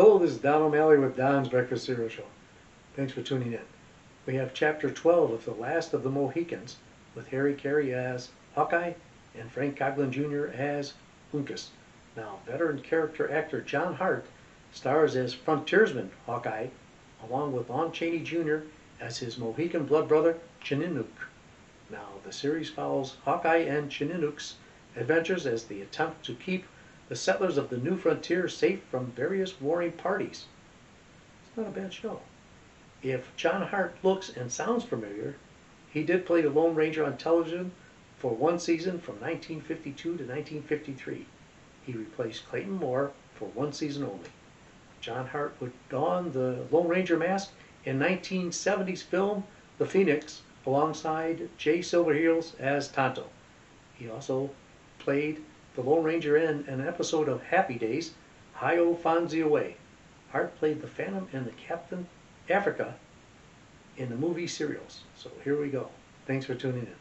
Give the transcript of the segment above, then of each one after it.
Hello, this is Don O'Malley with Don's Breakfast Cereal Show. Thanks for tuning in. We have Chapter 12 of The Last of the Mohicans with Harry Carey as Hawkeye and Frank Coughlin Jr. as Uncas. Now, veteran character actor John Hart stars as frontiersman Hawkeye, along with Lon Chaney Jr. as his Mohican blood brother Chingachgook. Now, the series follows Hawkeye and Chingachgook's adventures as they attempt to keep the settlers of the new frontier safe from various warring parties. It's not a bad show. If John Hart looks and sounds familiar, he did play the Lone Ranger on television for one season from 1952 to 1953. He replaced Clayton Moore for one season only. John Hart would don the Lone Ranger mask in 1970's film The Phoenix alongside Jay Silverheels as Tonto. He also played the Lone Ranger in an episode of Happy Days, Hi-O Fonzie Away. Hart played the Phantom and the Captain Africa in the movie serials. So here we go. Thanks for tuning in.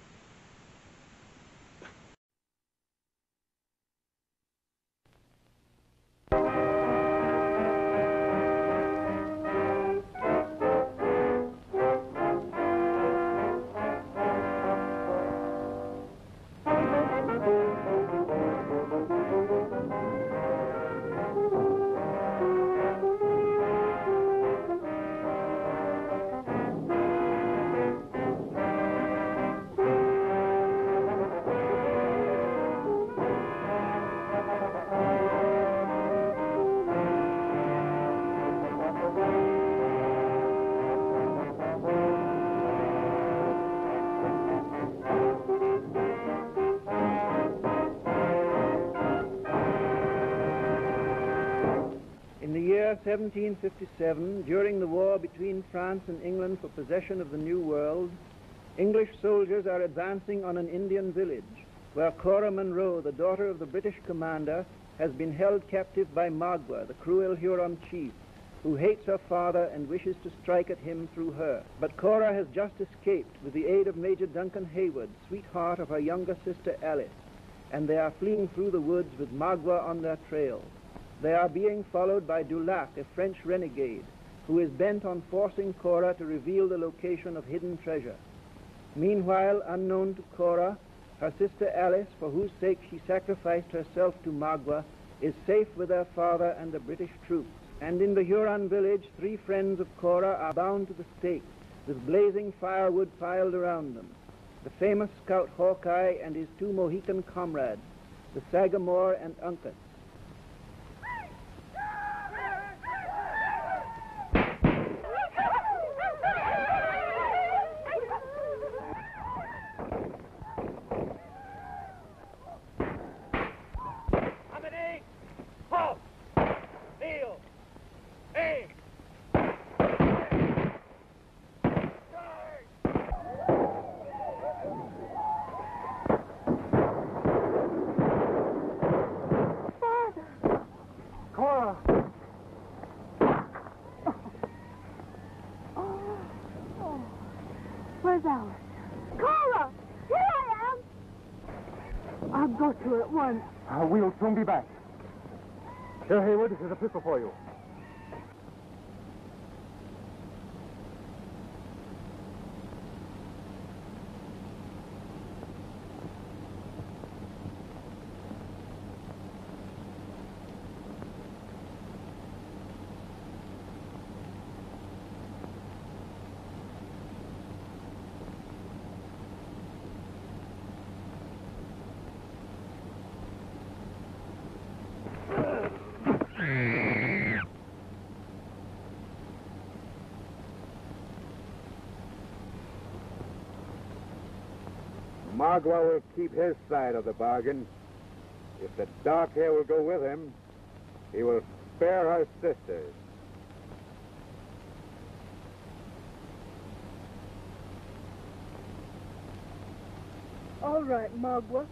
In the year 1757, during the war between France and England for possession of the New World, English soldiers are advancing on an Indian village where Cora Munro, the daughter of the British commander, has been held captive by Magua, the cruel Huron chief, who hates her father and wishes to strike at him through her. But Cora has just escaped with the aid of Major Duncan Hayward, sweetheart of her younger sister Alice, and they are fleeing through the woods with Magua on their trail. They are being followed by Dulac, a French renegade, who is bent on forcing Cora to reveal the location of hidden treasure. Meanwhile, unknown to Cora, her sister Alice, for whose sake she sacrificed herself to Magua, is safe with her father and the British troops. And in the Huron village, 3 friends of Cora are bound to the stake, with blazing firewood piled around them. The famous scout Hawkeye and his 2 Mohican comrades, the Sagamore and Uncas. Where's Alice? Cora! Here I am! I'll go to her at once. We'll soon be back. Here, Hayward, here's a pistol for you. Magua will keep his side of the bargain. If the dark hair will go with him, he will spare her sisters. All right, Magua.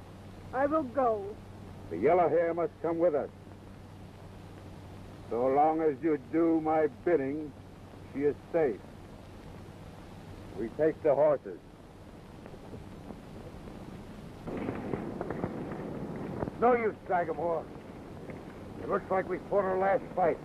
I will go. The yellow hair must come with us. So long as you do my bidding, she is safe. We take the horses. No use, Sagamore. It looks like we fought our last fight.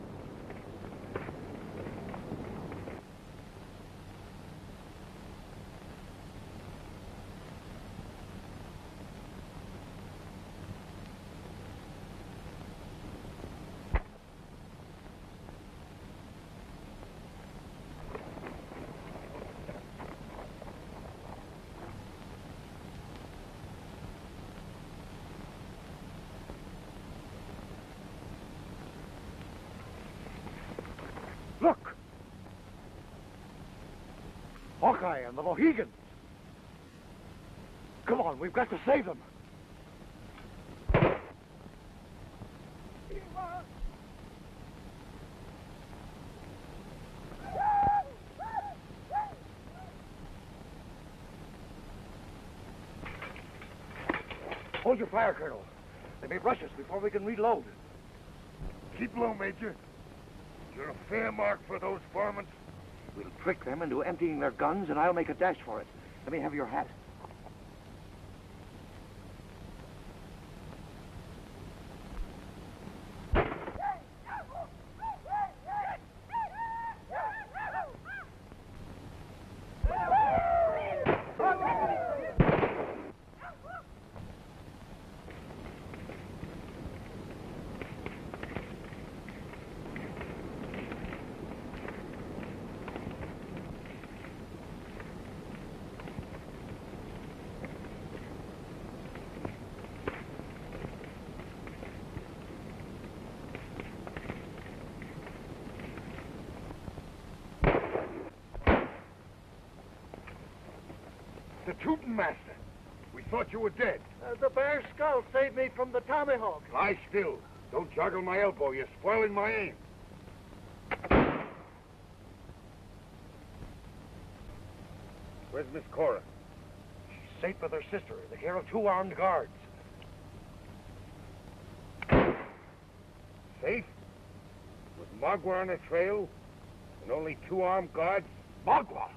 Look! Hawkeye and the Mohicans! Come on, we've got to save them! Hold your fire, Colonel. They may rush us before we can reload. Keep low, Major. You're a fair mark for those varmints. We'll trick them into emptying their guns, and I'll make a dash for it. Let me have your hat. The tootin' master. We thought you were dead. The bear skull saved me from the tomahawk. Lie still. Don't joggle my elbow. You're spoiling my aim. Where's Miss Cora? She's safe with her sister in the care of 2 armed guards. Safe? With Magua on the trail? And only 2 armed guards? Magua!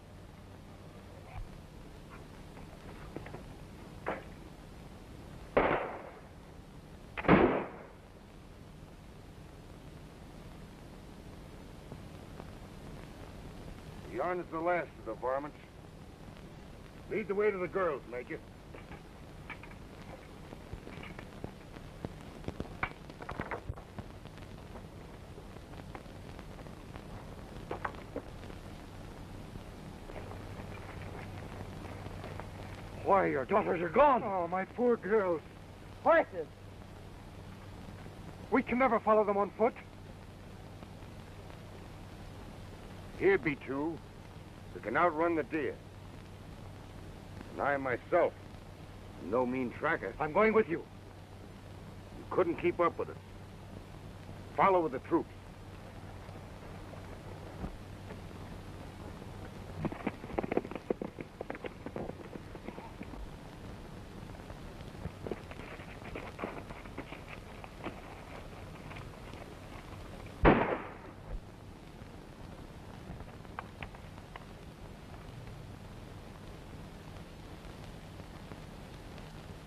Yarn is the last of the varmints. Lead the way to the girls, Major. Why, your daughters are gone. Oh, my poor girls. Horses. We can never follow them on foot. Here be 2 who can outrun the deer. And I myself am no mean tracker. I'm going with you. You couldn't keep up with us. Follow with the troops.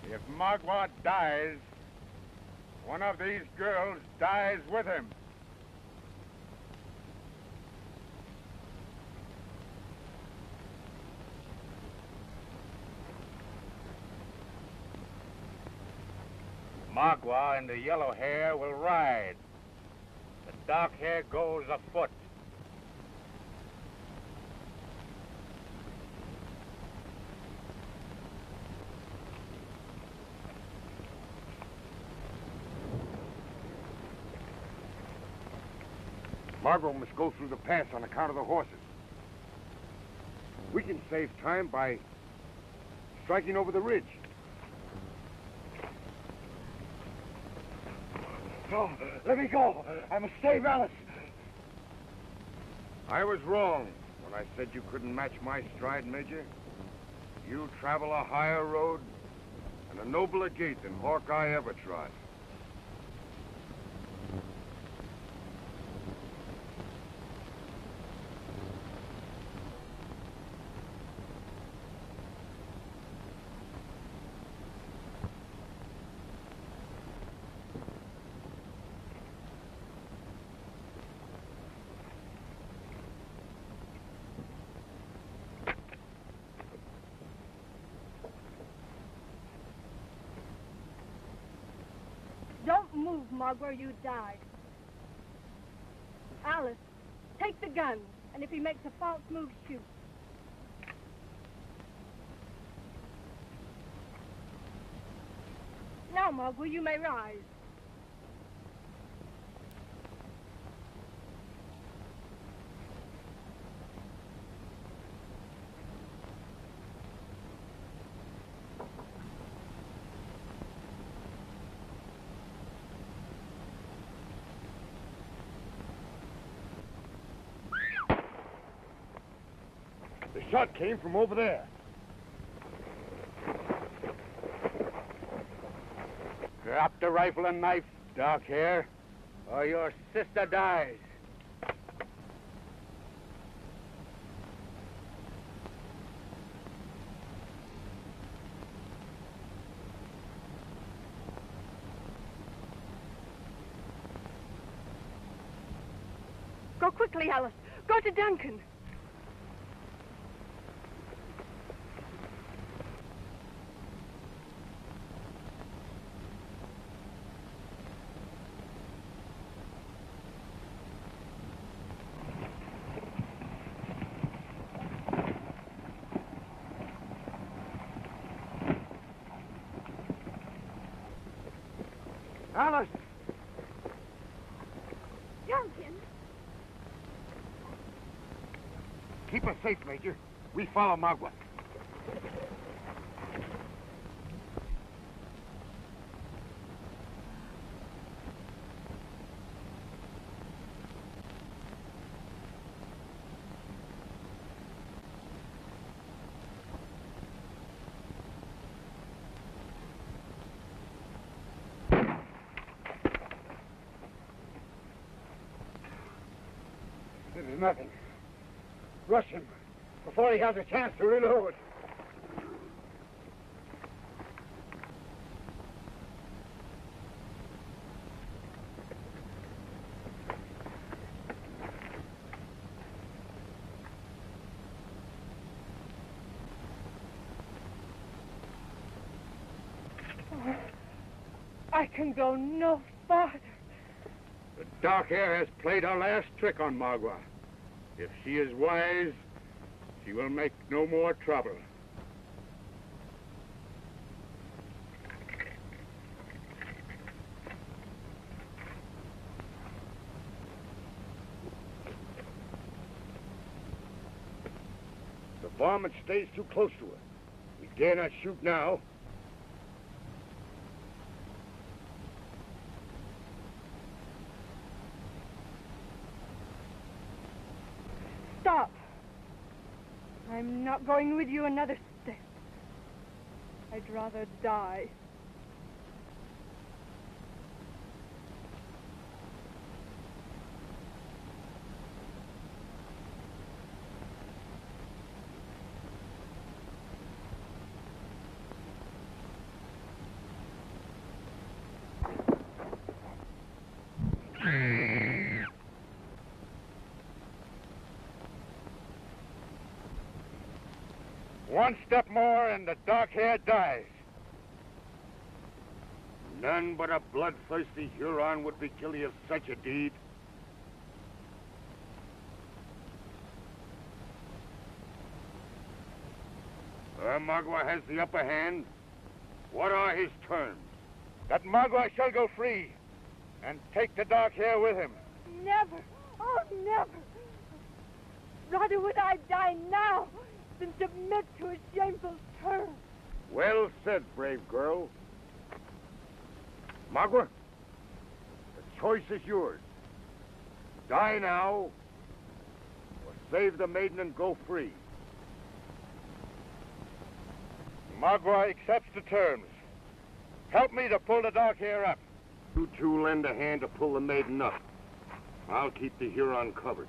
If Magua dies, one of these girls dies with him. Magua and the yellow hair will ride. The dark hair goes afoot. Margot must go through the pass on account of the horses. We can save time by striking over the ridge. No, let me go. I must save Alice. I was wrong when I said you couldn't match my stride, Major. You travel a higher road and a nobler gait than Hawkeye ever trod. Don't move, Magua, or you die. Alice, take the gun, and if he makes a false move, shoot. Now, Magua, you may rise. The shot came from over there. Drop the rifle and knife, dark hair, or your sister dies. Go quickly, Alice. Go to Duncan. Alice! Duncan. Keep us safe, Major. We follow Magua. This is nothing. Rush him before he has a chance to reload. I can go no farther. The dark hair has played her last trick on Magua. If she is wise, she will make no more trouble. The varmint stays too close to her. We dare not shoot now. Stop. I'm not going with you another step. I'd rather die. One step more and the dark hair dies. None but a bloodthirsty Huron would be guilty of such a deed. Magua has the upper hand. What are his terms? That Magua shall go free and take the dark hair with him. Never. Oh, never. Rather would I die now than submit to a shameful term. Well said, brave girl. Magua, the choice is yours. Die now, or save the maiden and go free. Magua accepts the terms. Help me to pull the dark hair up. You two lend a hand to pull the maiden up. I'll keep the Huron covered.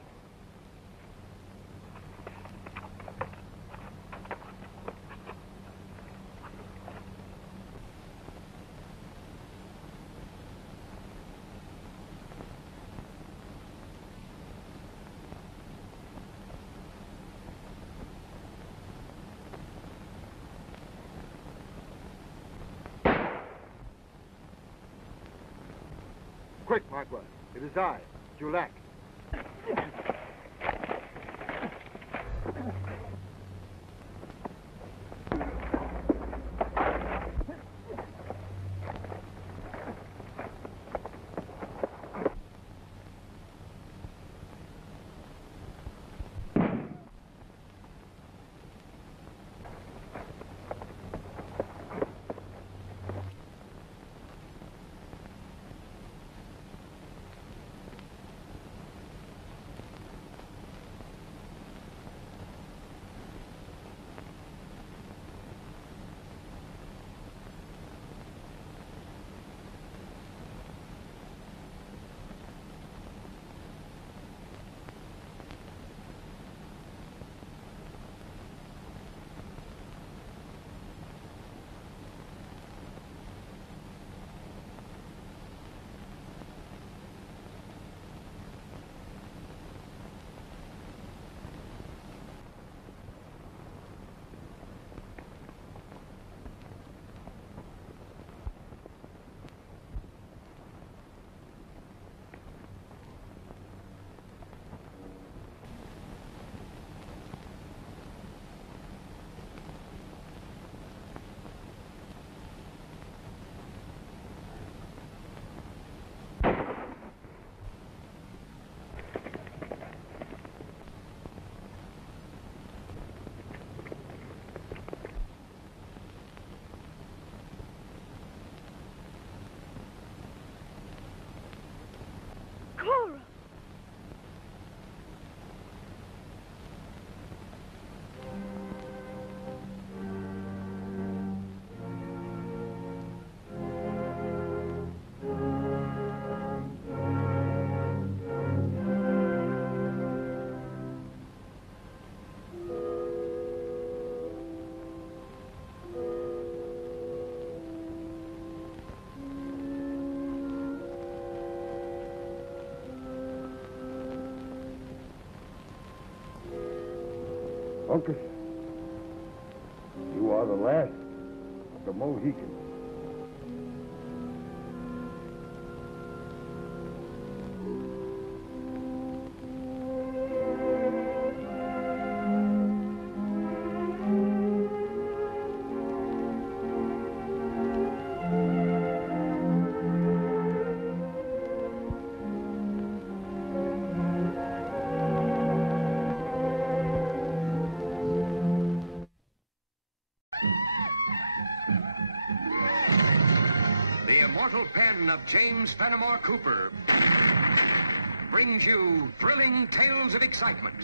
Quick, Magua. It is I, Julak. Cora! Uncas, you are the last of the Mohicans. Pen of James Fenimore Cooper brings you thrilling tales of excitement,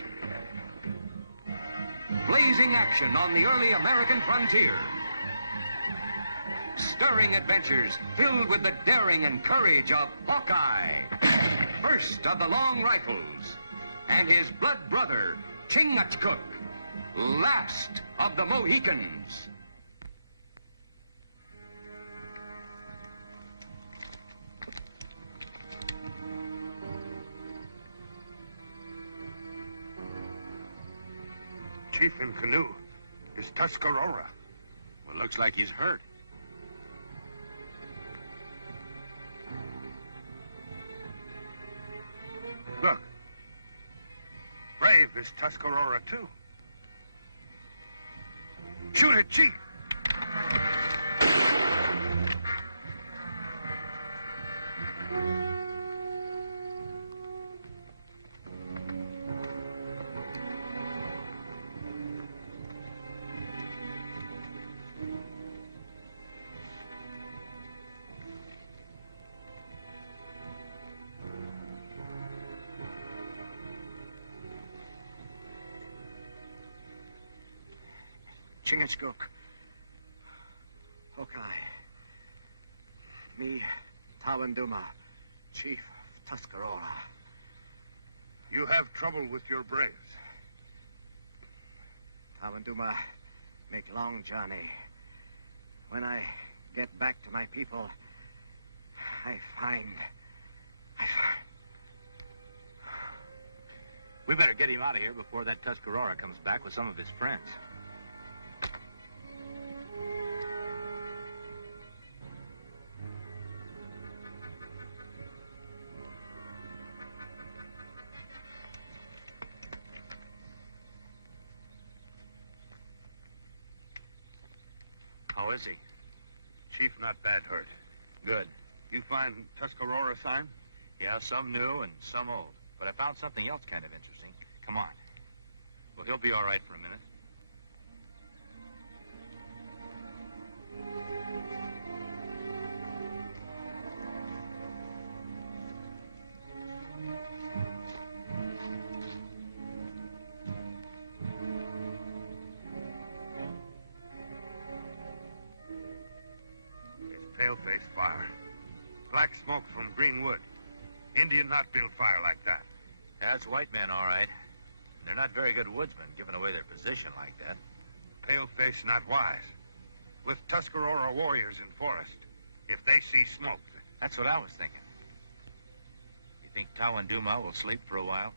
blazing action on the early American frontier, stirring adventures filled with the daring and courage of Hawkeye, first of the Long Rifles, and his blood brother, Chingachgook, last of the Mohicans. Chief in canoe is Tuscarora. Well, looks like he's hurt. Look. Brave is Tuscarora, too. Shoot it, Chief! Chingachgook. Hawkeye. Me, Tawanduma, chief of Tuscarora. You have trouble with your braves. Tawanduma make long journey. When I get back to my people, I find... We better get him out of here before that Tuscarora comes back with some of his friends. How is he? Chief not bad hurt. Good. You find Tuscarora sign? Yeah, some new and some old. But I found something else kind of interesting. Come on. Well, he'll be all right for a minute. It's pale-face fire. Black smoke from green wood. Indian not build fire like that. That's white men, all right. They're not very good woodsmen, giving away their position like that. Pale-face not wise. With Tuscarora warriors in forest, if they see smoke... That's what I was thinking. You think Tawanduma will sleep for a while?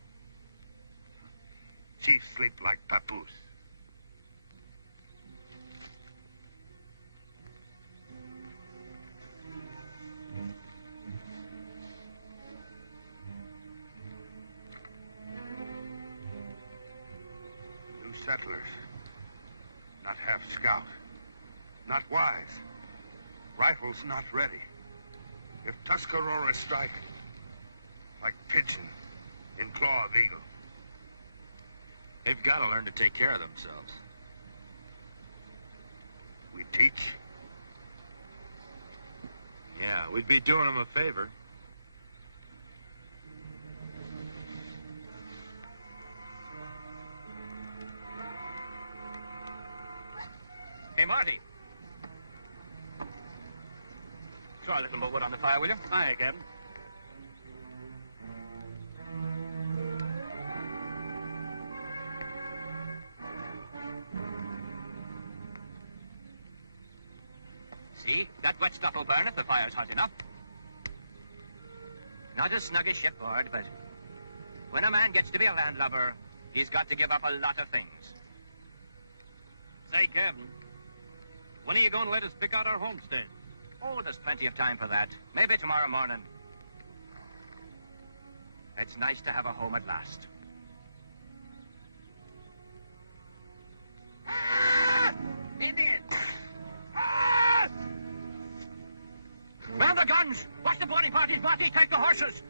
Chief sleep like papoose. New settlers. Not half scout. Not wise. Rifles not ready. If Tuscarora strike, like pigeon in claw of eagle. They've got to learn to take care of themselves. We teach. Yeah, we'd be doing them a favor. Hey, Marty. Throw a little more wood on the fire, will you? Aye, Captain. See? That wet stuff will burn if the fire's hot enough. Not as snug as shipboard, but when a man gets to be a landlubber, he's got to give up a lot of things. Say, Captain, when are you going to let us pick out our homestead? Oh, there's plenty of time for that. Maybe tomorrow morning. It's nice to have a home at last. Ah! Indians! Ah! Round the guns! Watch the pony parties, Marty! Take the horses!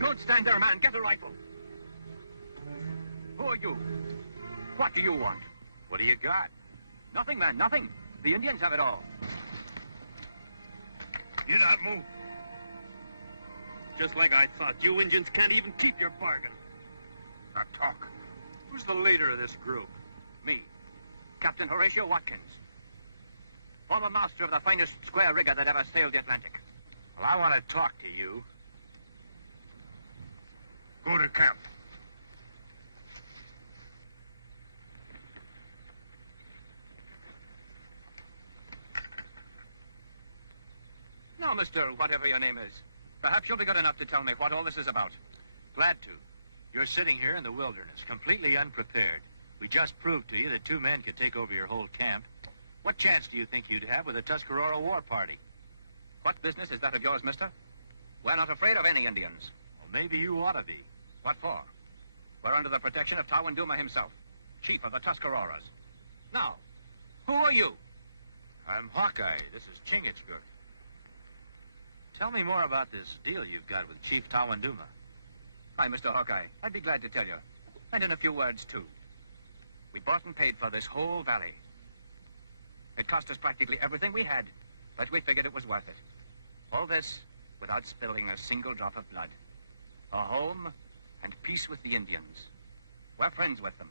Don't stand there, man. Get the rifle. Who are you? What do you want? What do you got? Nothing, man, nothing. The Indians have it all. You not move. Just like I thought. You Indians can't even keep your bargain. Now talk. Who's the leader of this group? Me. Captain Horatio Watkins. Former master of the finest square rigger that ever sailed the Atlantic. Well, I want to talk to you. Go to camp. Now, Mr. Whatever your name is, perhaps you'll be good enough to tell me what all this is about. Glad to. You're sitting here in the wilderness, completely unprepared. We just proved to you that two men could take over your whole camp. What chance do you think you'd have with a Tuscarora war party? What business is that of yours, mister? We're not afraid of any Indians. Well, maybe you ought to be. What for? We're under the protection of Tawanduma himself, chief of the Tuscaroras. Now, who are you? I'm Hawkeye. This is Chingachgook. Tell me more about this deal you've got with Chief Tawanduma. Hi, Mr. Hawkeye. I'd be glad to tell you. And in a few words, too. We bought and paid for this whole valley. It cost us practically everything we had, but we figured it was worth it. All this without spilling a single drop of blood. A home and peace with the Indians. We're friends with them.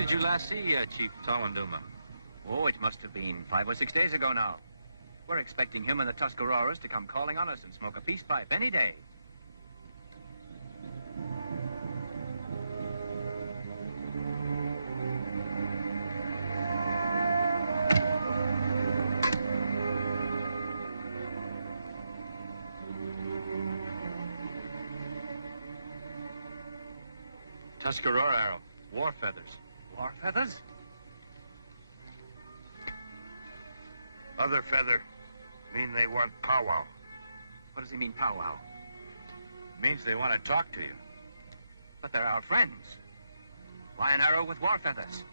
did you last see Chief Tawanduma? Oh, it must have been 5 or 6 days ago now. We're expecting him and the Tuscaroras to come calling on us and smoke a peace pipe any day. Tuscarora arrow. War feathers. War feathers? Other feather mean they want powwow. What does he mean, powwow? It means they want to talk to you. But they're our friends. Why an arrow with war feathers?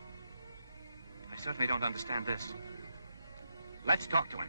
I certainly don't understand this. Let's talk to him.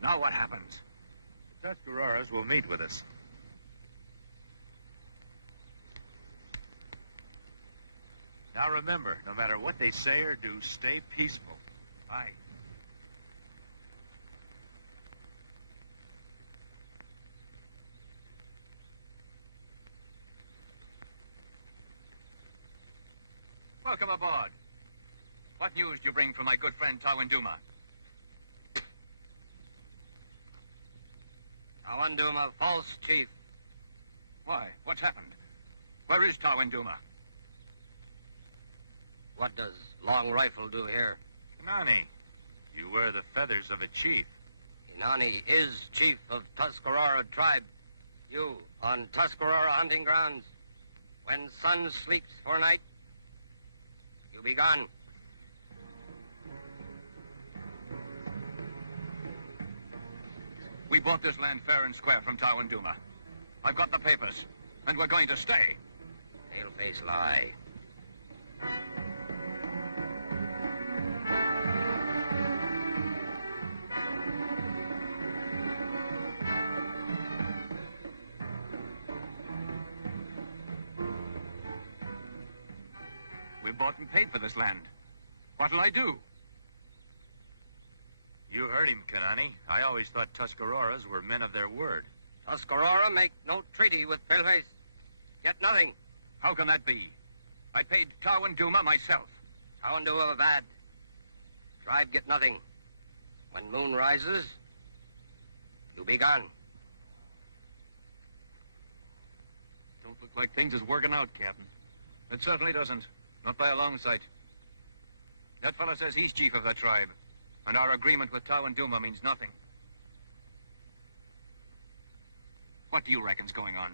Now what happens? The Tuscaroras will meet with us. Now remember, no matter what they say or do, stay peaceful. Aye. Welcome aboard. What news do you bring from my good friend Tawanduma? Tawanduma, false chief. Why? What's happened? Where is Tawanduma? What does Long Rifle do here? Nani, you wear the feathers of a chief. Inani is chief of Tuscarora tribe. You, on Tuscarora hunting grounds, when sun sleeps for night, you be gone. We bought this land fair and square from Tawanduma. I've got the papers, and we're going to stay. Pale-face lie. We bought and paid for this land. What'll I do? You heard him, Kanani. I always thought Tuscaroras were men of their word. Tuscarora make no treaty with Paleface. Get nothing. How can that be? I paid Tawanduma myself. Tawanduma bad. Tribe get nothing. When moon rises, you be gone. Don't look like things is working out, Captain. It certainly doesn't. Not by a long sight. That fellow says he's chief of the tribe, and our agreement with Tawanduma means nothing. What do you reckon's going on?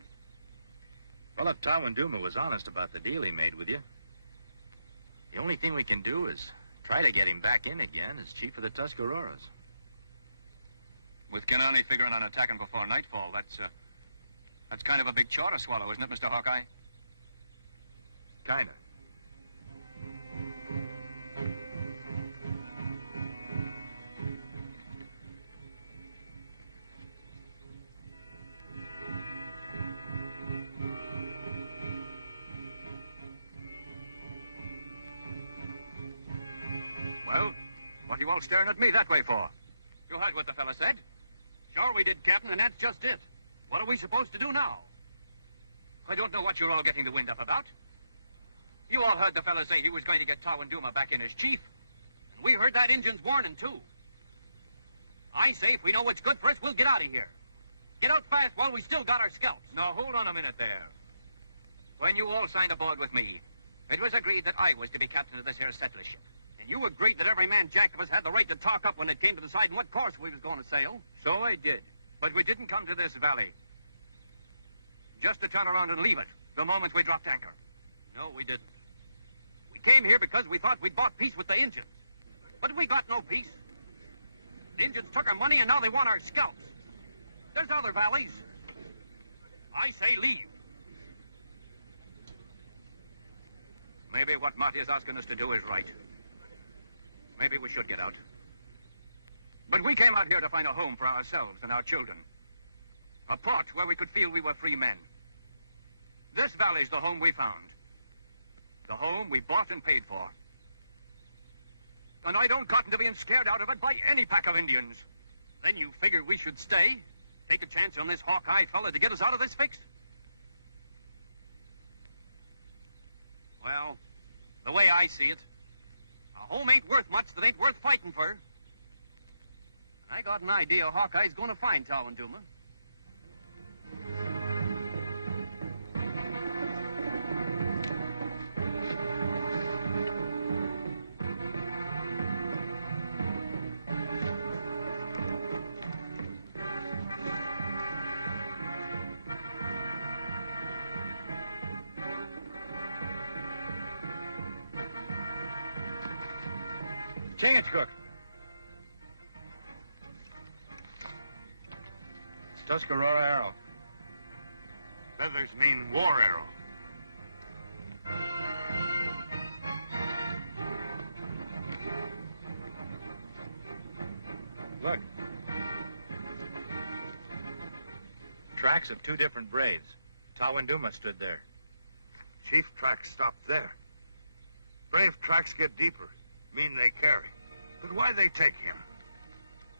Well, if Tawanduma was honest about the deal he made with you, the only thing we can do is try to get him back in again as chief of the Tuscaroras. With Kanani figuring on attacking before nightfall, that's kind of a big chore to swallow, isn't it, Mr. Hawkeye? Kinda. Well, what are you all staring at me that way for? You heard what the fella said? Sure we did, Captain, and that's just it. What are we supposed to do now? I don't know what you're all getting the wind up about. You all heard the fella say he was going to get Tawanduma back in as chief. And we heard that Injun's warning, too. I say if we know what's good for us, we'll get out of here. Get out fast while we still got our scalps. Now, hold on a minute there. When you all signed aboard with me, it was agreed that I was to be captain of this here settler ship. And you agreed that every man jack of us had the right to talk up when it came to deciding what course we was going to sail. So I did. But we didn't come to this valley just to turn around and leave it the moment we dropped anchor. No, we didn't. We came here because we thought we'd bought peace with the Injuns. But we got no peace. The Injuns took our money and now they want our scalps. There's other valleys. I say leave. Maybe what Marty is asking us to do is right. Maybe we should get out. But we came out here to find a home for ourselves and our children. A port where we could feel we were free men. This valley's the home we found. The home we bought and paid for. And I don't cotton to being scared out of it by any pack of Indians. Then you figure we should stay? Take a chance on this Hawkeye fella to get us out of this fix? Well, the way I see it, a home ain't worth much that ain't worth fighting for. I got an idea Hawkeye's going to find Tawanduma. Chingachgook. It's Tuscarora arrow. Feathers mean war arrow. Look. Tracks of two different braves. Tawanduma stood there. Chief tracks stop there. Brave tracks get deeper. Mean they carry. But why they take him?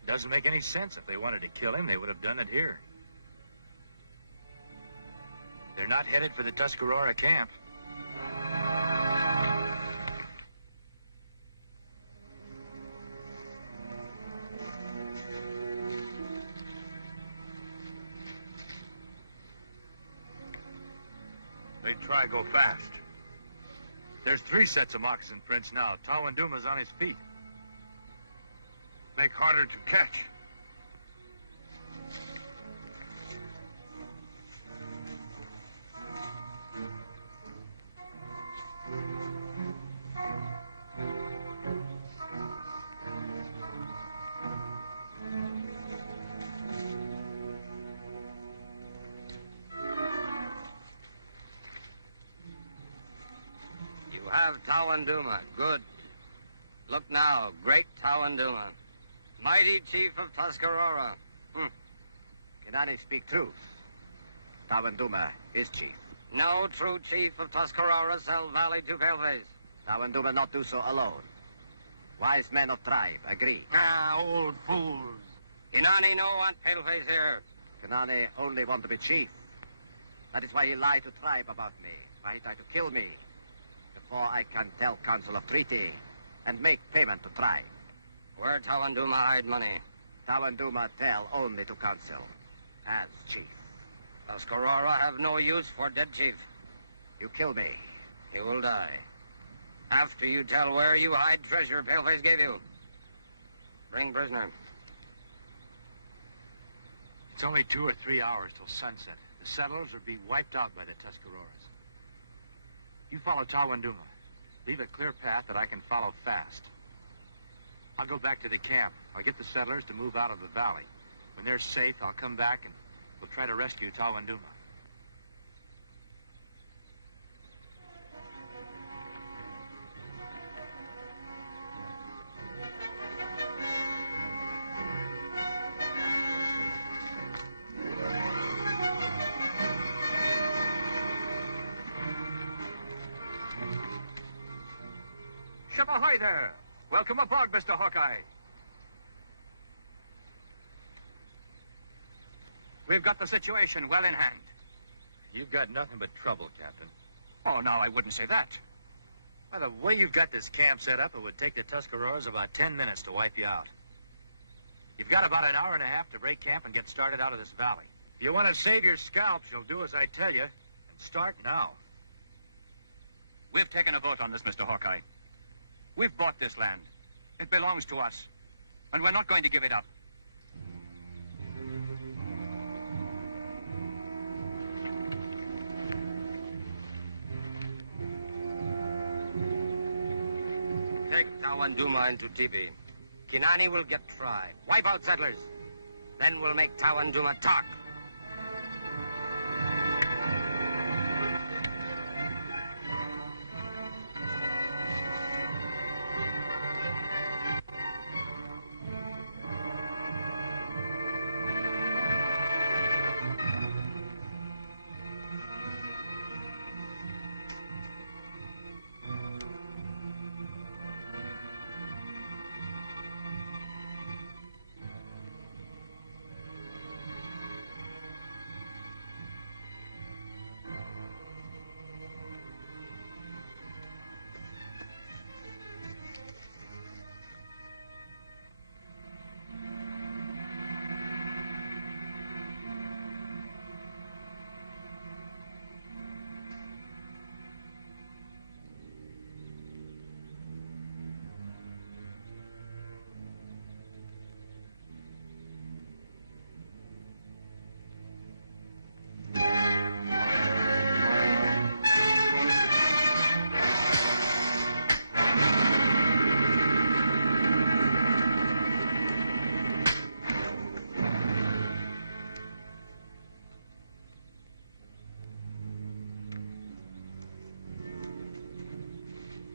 Doesn't make any sense. If they wanted to kill him, they would have done it here. They're not headed for the Tuscarora camp. They try go fast. There's 3 sets of moccasin prints now. Tawanduma's on his feet. Make harder to catch. You have Tawanduma. Good. Look now, great Tawanduma. Mighty chief of Tuscarora. Can I speak truth? Tawanduma is chief. No true chief of Tuscarora sell valley to paleface. Tawanduma not do so alone. Wise men of tribe agree. Ah, old fools. Inani no want paleface here. Kanane only want to be chief. That is why he lied to tribe about me. Why he tried to kill me. Before I can tell council of treaty and make payment to tribe. Where Tawanduma hide money? Tawanduma tell only to council as chief. Tuscarora have no use for dead chief. You kill me. You will die. After you tell where you hide treasure paleface gave you. Bring prisoner. It's only 2 or 3 hours till sunset. The settlers will be wiped out by the Tuscaroras. You follow Tawanduma. Leave a clear path that I can follow fast. I'll go back to the camp. I'll get the settlers to move out of the valley. When they're safe, I'll come back and we'll try to rescue Tawanduma. Ship ahoy there! Welcome aboard, Mr. Hawkeye. We've got the situation well in hand. You've got nothing but trouble, Captain. Oh, now, I wouldn't say that. By the way you've got this camp set up, it would take the Tuscaroras about 10 minutes to wipe you out. You've got about an hour and a half to break camp and get started out of this valley. If you want to save your scalps, you'll do as I tell you, and start now. We've taken a vote on this, Mr. Hawkeye. We've bought this land. It belongs to us. And we're not going to give it up. Take Tawanduma into Tipi. Kinani will get tried. Wipe out settlers. Then we'll make Tawanduma talk.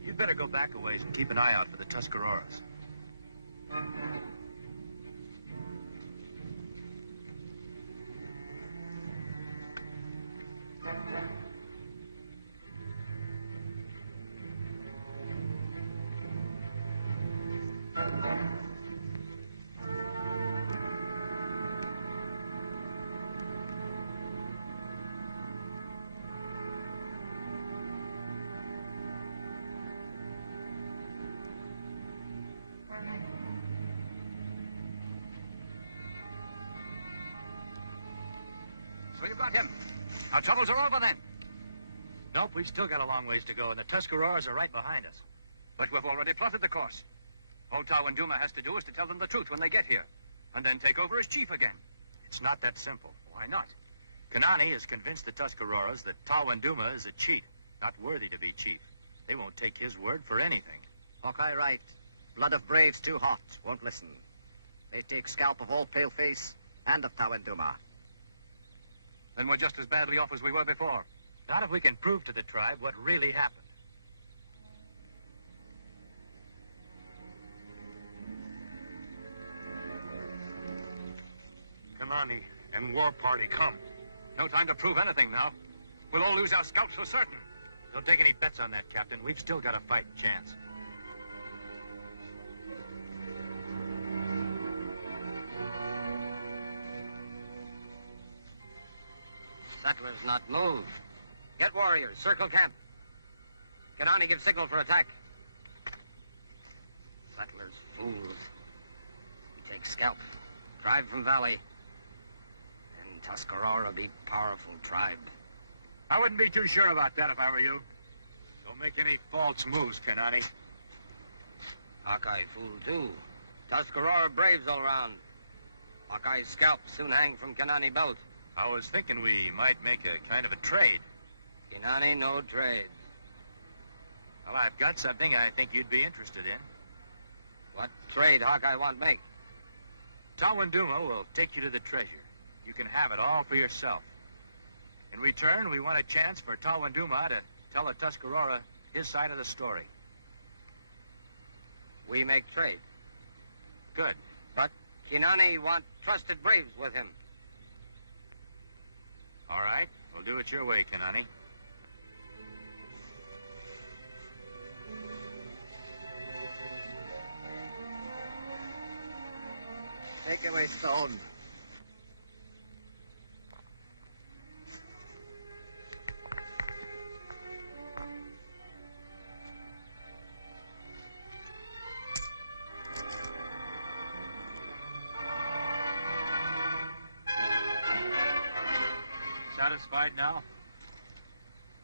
You'd better go back a ways and keep an eye out for the Tuscaroras. So you got him. Our troubles are over then. Nope, we've still got a long ways to go, and the Tuscaroras are right behind us. But we've already plotted the course. All Tawanduma has to do is to tell them the truth when they get here, and then take over as chief again. It's not that simple. Why not? Kanani has convinced the Tuscaroras that Tawanduma is a cheat, not worthy to be chief. They won't take his word for anything. Hawkeye right. Blood of braves too hot. Won't listen. They take scalp of all paleface and of Tawanduma. Then we're just as badly off as we were before. Not if we can prove to the tribe what really happened. Kanani and war party come. No time to prove anything now. We'll all lose our scalps for certain. Don't take any bets on that, Captain. We've still got a fighting chance. Settlers not move. Get warriors. Circle camp. Kanani give signal for attack. Settlers fools. Take scalp. Drive from valley. And Tuscarora be powerful tribe. I wouldn't be too sure about that if I were you. Don't make any false moves, Kanani. Hawkeye fool too. Tuscarora braves all round. Hawkeye's scalp soon hang from Kanani belt. I was thinking we might make a kind of a trade. Kanani no trade. Well, I've got something I think you'd be interested in. What trade Hawkeye want make? Tawanduma will take you to the treasure. You can have it all for yourself. In return, we want a chance for Tawanduma to tell a Tuscarora his side of the story. We make trade. Good. But Kanani want trusted braves with him. All right. We'll do it your way, Kanani. Take away stone. Satisfied now?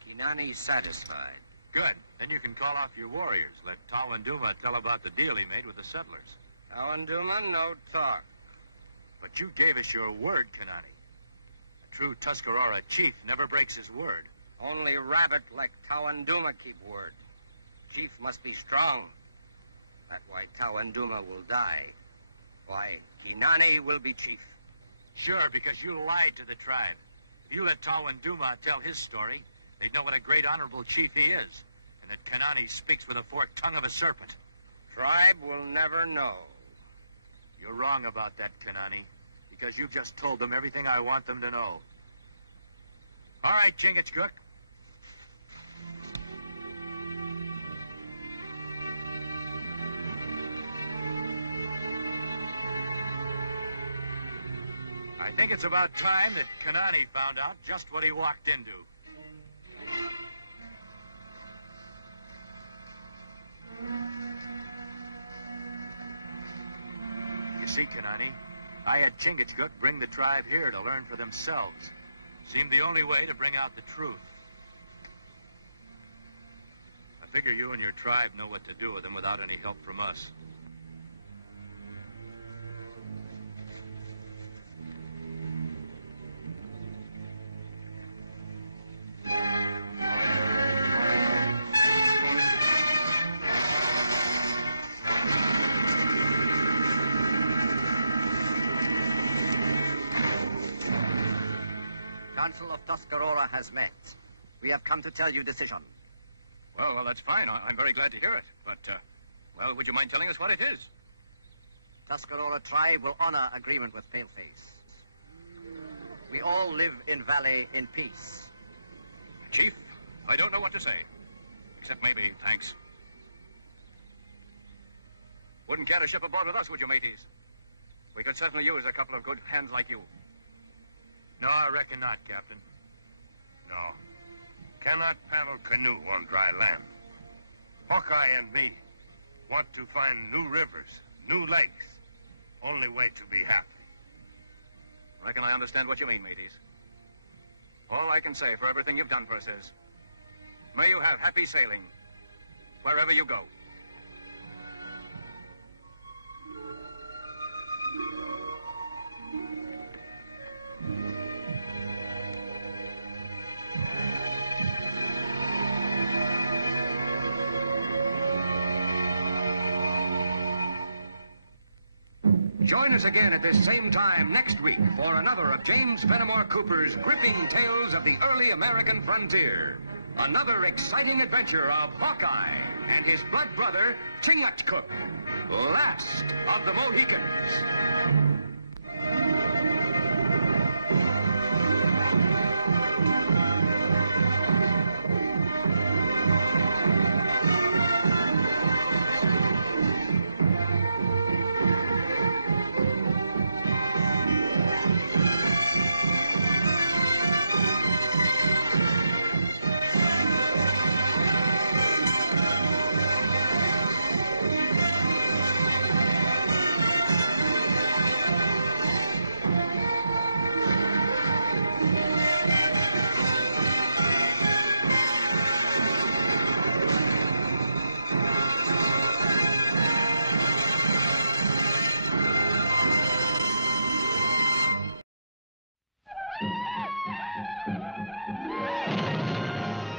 Kanani's satisfied. Good. Then you can call off your warriors. Let Tawanduma tell about the deal he made with the settlers. Tawanduma, no talk. But you gave us your word, Kanani. A true Tuscarora chief never breaks his word. Only rabbit like Tawanduma keep word. Chief must be strong. That's why Tawanduma will die. Why, Kanani will be chief. Sure, because you lied to the tribe. If you let Tawanduma tell his story, they'd know what a great honorable chief he is, and that Kanani speaks with a forked tongue of a serpent. Tribe will never know. You're wrong about that, Kanani, because you've just told them everything I want them to know. All right, Chingachgook. I think it's about time that Kanani found out just what he walked into. You see, Kanani, I had Chingachgook bring the tribe here to learn for themselves. Seemed the only way to bring out the truth. I figure you and your tribe know what to do with them without any help from us. Council of Tuscarora has met. We have come to tell you decision. Well, that's fine. I'm very glad to hear it. But, well, would you mind telling us what it is? Tuscarora tribe will honor agreement with Paleface. We all live in Valley in peace. Chief, I don't know what to say. Except maybe thanks. Wouldn't care to ship aboard with us, would you, mateys? We could certainly use a couple of good hands like you. No, I reckon not, Captain. No. Cannot paddle canoe on dry land. Hawkeye and me want to find new rivers, new lakes. Only way to be happy. Reckon I understand what you mean, mateys. All I can say for everything you've done for us is, may you have happy sailing wherever you go. Join us again at this same time next week for another of James Fenimore Cooper's gripping tales of the early American frontier. Another exciting adventure of Hawkeye and his blood brother, Chingachgook, last of the Mohicans.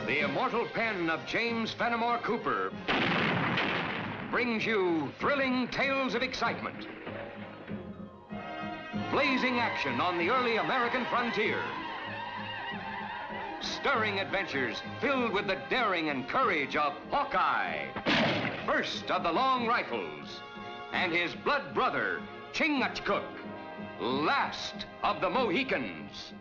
The immortal pen of James Fenimore Cooper brings you thrilling tales of excitement, blazing action on the early American frontier, stirring adventures filled with the daring and courage of Hawkeye, first of the Long Rifles, and his blood brother, Chingachgook, last of the Mohicans.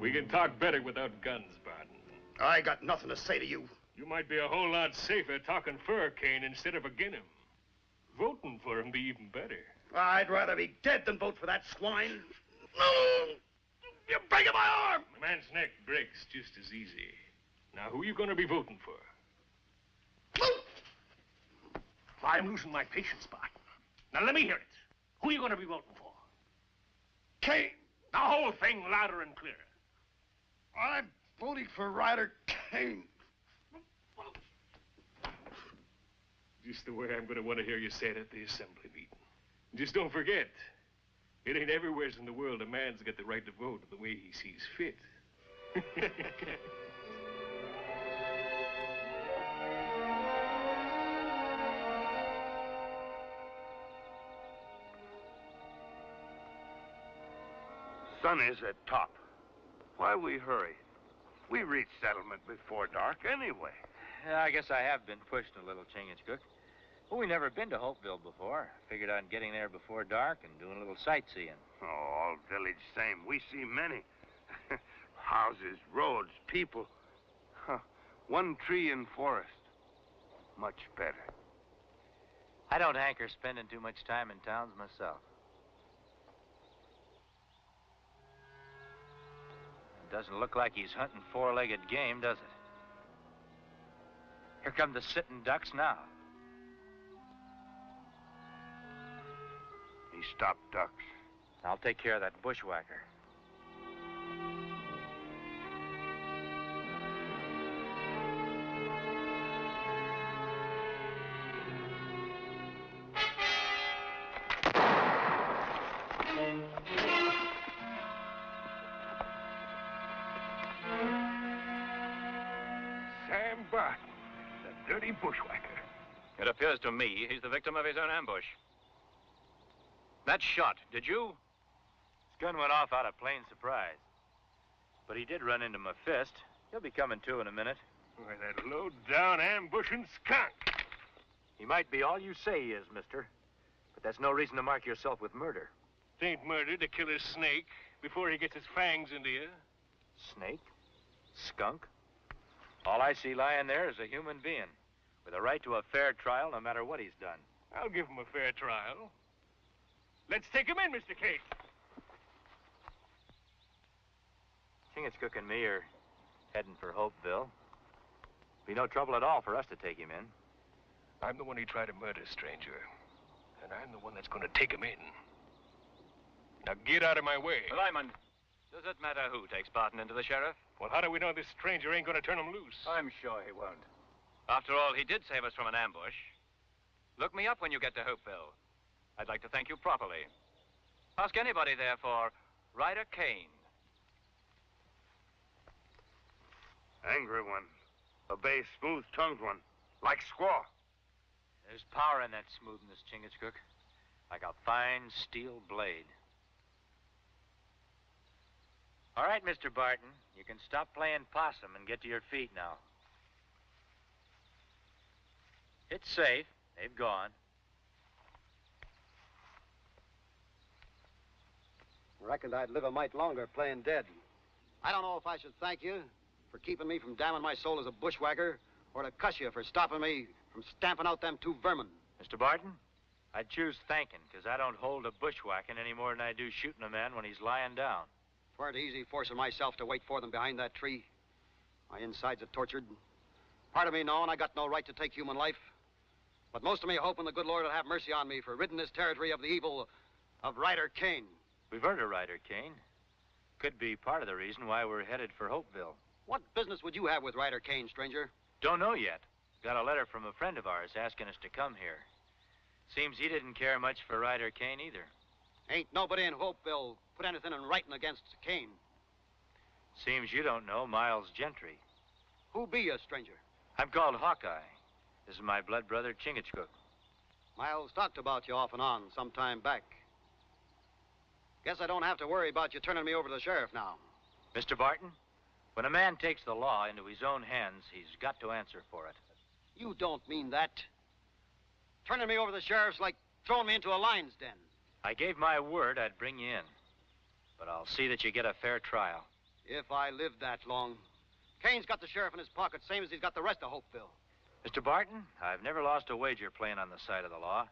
We can talk better without guns, Barton. I got nothing to say to you. You might be a whole lot safer talking for a cane instead of agin him. Voting for him be even better. I'd rather be dead than vote for that swine. No! You're breaking my arm! A man's neck breaks just as easy. Now, who are you going to be voting for? I'm losing my patience, Barton. Now, let me hear it. Who are you going to be voting for? Kane. The whole thing louder and clearer. I'm voting for Ryder Kane. Just the way I'm going to want to hear you say it at the assembly meeting. Just don't forget, it ain't everywhere in the world a man's got the right to vote the way he sees fit. sun is at top. Why we hurry? We reach settlement before dark anyway. Yeah, I guess I have been pushed a little, Chingachgook. Well, we never been to Hopeville before. Figured on getting there before dark and doing a little sightseeing. Oh, all village same. We see many. Houses, roads, people. Huh. One tree and forest. Much better. I don't hanker spending too much time in towns myself. It doesn't look like he's hunting four-legged game, does it? Here come the sitting ducks now. He stopped ducks. I'll take care of that bushwhacker. Sam Barton, the dirty bushwhacker. It appears to me he's the victim of his own ambush. That shot, did you? His gun went off out of plain surprise. But he did run into my fist. He'll be coming to in a minute. Why, that low-down ambushing skunk. He might be all you say he is, mister. But that's no reason to mark yourself with murder. It ain't murder to kill a snake before he gets his fangs into you. Snake? Skunk? All I see lying there is a human being with a right to a fair trial no matter what he's done. I'll give him a fair trial. Let's take him in, Mr. Case. Chingachgook and me are heading for Hopeville. Be no trouble at all for us to take him in. I'm the one he tried to murder, stranger. And I'm the one that's going to take him in. Now get out of my way. Lyman, does it matter who takes Barton into the sheriff? Well, how do we know this stranger ain't going to turn him loose? I'm sure he won't. After all, he did save us from an ambush. Look me up when you get to Hopeville. I'd like to thank you properly. Ask anybody there for Ryder Kane. Angry one. A bay, smooth-tongued one. Like squaw. There's power in that smoothness, Chingachgook. Like a fine steel blade. All right, Mr. Barton. You can stop playing possum and get to your feet now. It's safe. They've gone. Reckoned I'd live a mite longer playing dead. I don't know if I should thank you for keeping me from damning my soul as a bushwhacker, or to cuss you for stopping me from stamping out them two vermin. Mr. Barton, I'd choose thanking, because I don't hold a bushwhacking any more than I do shooting a man when he's lying down. It weren't easy forcing myself to wait for them behind that tree. My insides are tortured. Part of me knowing I got no right to take human life. But most of me hoping the good Lord will have mercy on me for ridding this territory of the evil of Ryder Kane. We've heard of Ryder Kane. Could be part of the reason why we're headed for Hopeville. What business would you have with Ryder Kane, stranger? Don't know yet. Got a letter from a friend of ours asking us to come here. Seems he didn't care much for Ryder Kane either. Ain't nobody in Hopeville put anything in writing against Kane. Seems you don't know Miles Gentry. Who be you, stranger? I'm called Hawkeye. This is my blood brother, Chingachgook. Miles talked about you off and on some time back. Guess I don't have to worry about you turning me over to the sheriff now. Mr. Barton, when a man takes the law into his own hands, he's got to answer for it. You don't mean that. Turning me over to the sheriff's like throwing me into a lion's den. I gave my word I'd bring you in. But I'll see that you get a fair trial. If I live that long. Kane's got the sheriff in his pocket, same as he's got the rest of Hopeville. Mr. Barton, I've never lost a wager playing on the side of the law.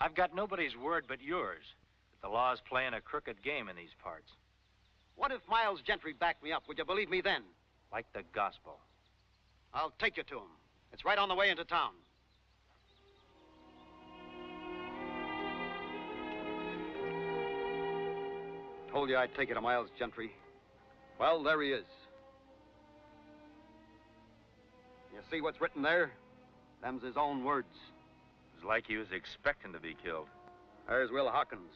I've got nobody's word but yours that the law's playing a crooked game in these parts. What if Miles Gentry backed me up? Would you believe me then? Like the gospel. I'll take you to him. It's right on the way into town. Told you I'd take you to Miles Gentry. Well, there he is. You see what's written there? Them's his own words. It was like he was expecting to be killed. There's Will Hawkins.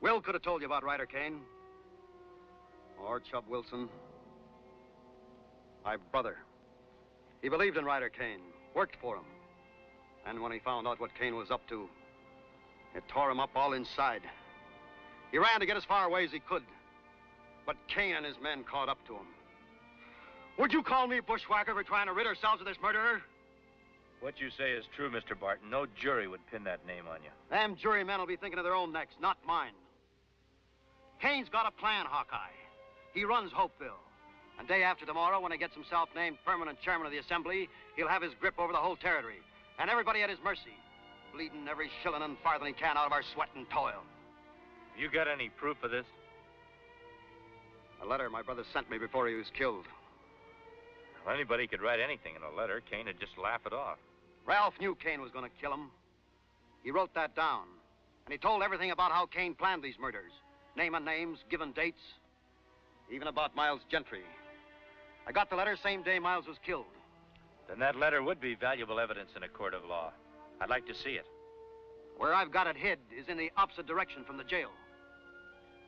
Will could have told you about Ryder Kane. Or Chub Wilson. My brother. He believed in Ryder Kane, worked for him. And when he found out what Kane was up to, it tore him up all inside. He ran to get as far away as he could. But Kane and his men caught up to him. Would you call me bushwhacker for trying to rid ourselves of this murderer? What you say is true, Mr. Barton. No jury would pin that name on you. Them jurymen will be thinking of their own necks, not mine. Kane's got a plan, Hawkeye. He runs Hopeville. And day after tomorrow, when he gets himself named permanent chairman of the Assembly, he'll have his grip over the whole territory. And everybody at his mercy, bleeding every shilling and farthing he can out of our sweat and toil. You got any proof of this? A letter my brother sent me before he was killed. Well, anybody could write anything in a letter. Kane would just laugh it off. Ralph knew Kane was going to kill him. He wrote that down. And he told everything about how Kane planned these murders. Naming names, giving dates. Even about Miles Gentry. I got the letter same day Miles was killed. Then that letter would be valuable evidence in a court of law. I'd like to see it. Where I've got it hid is in the opposite direction from the jail.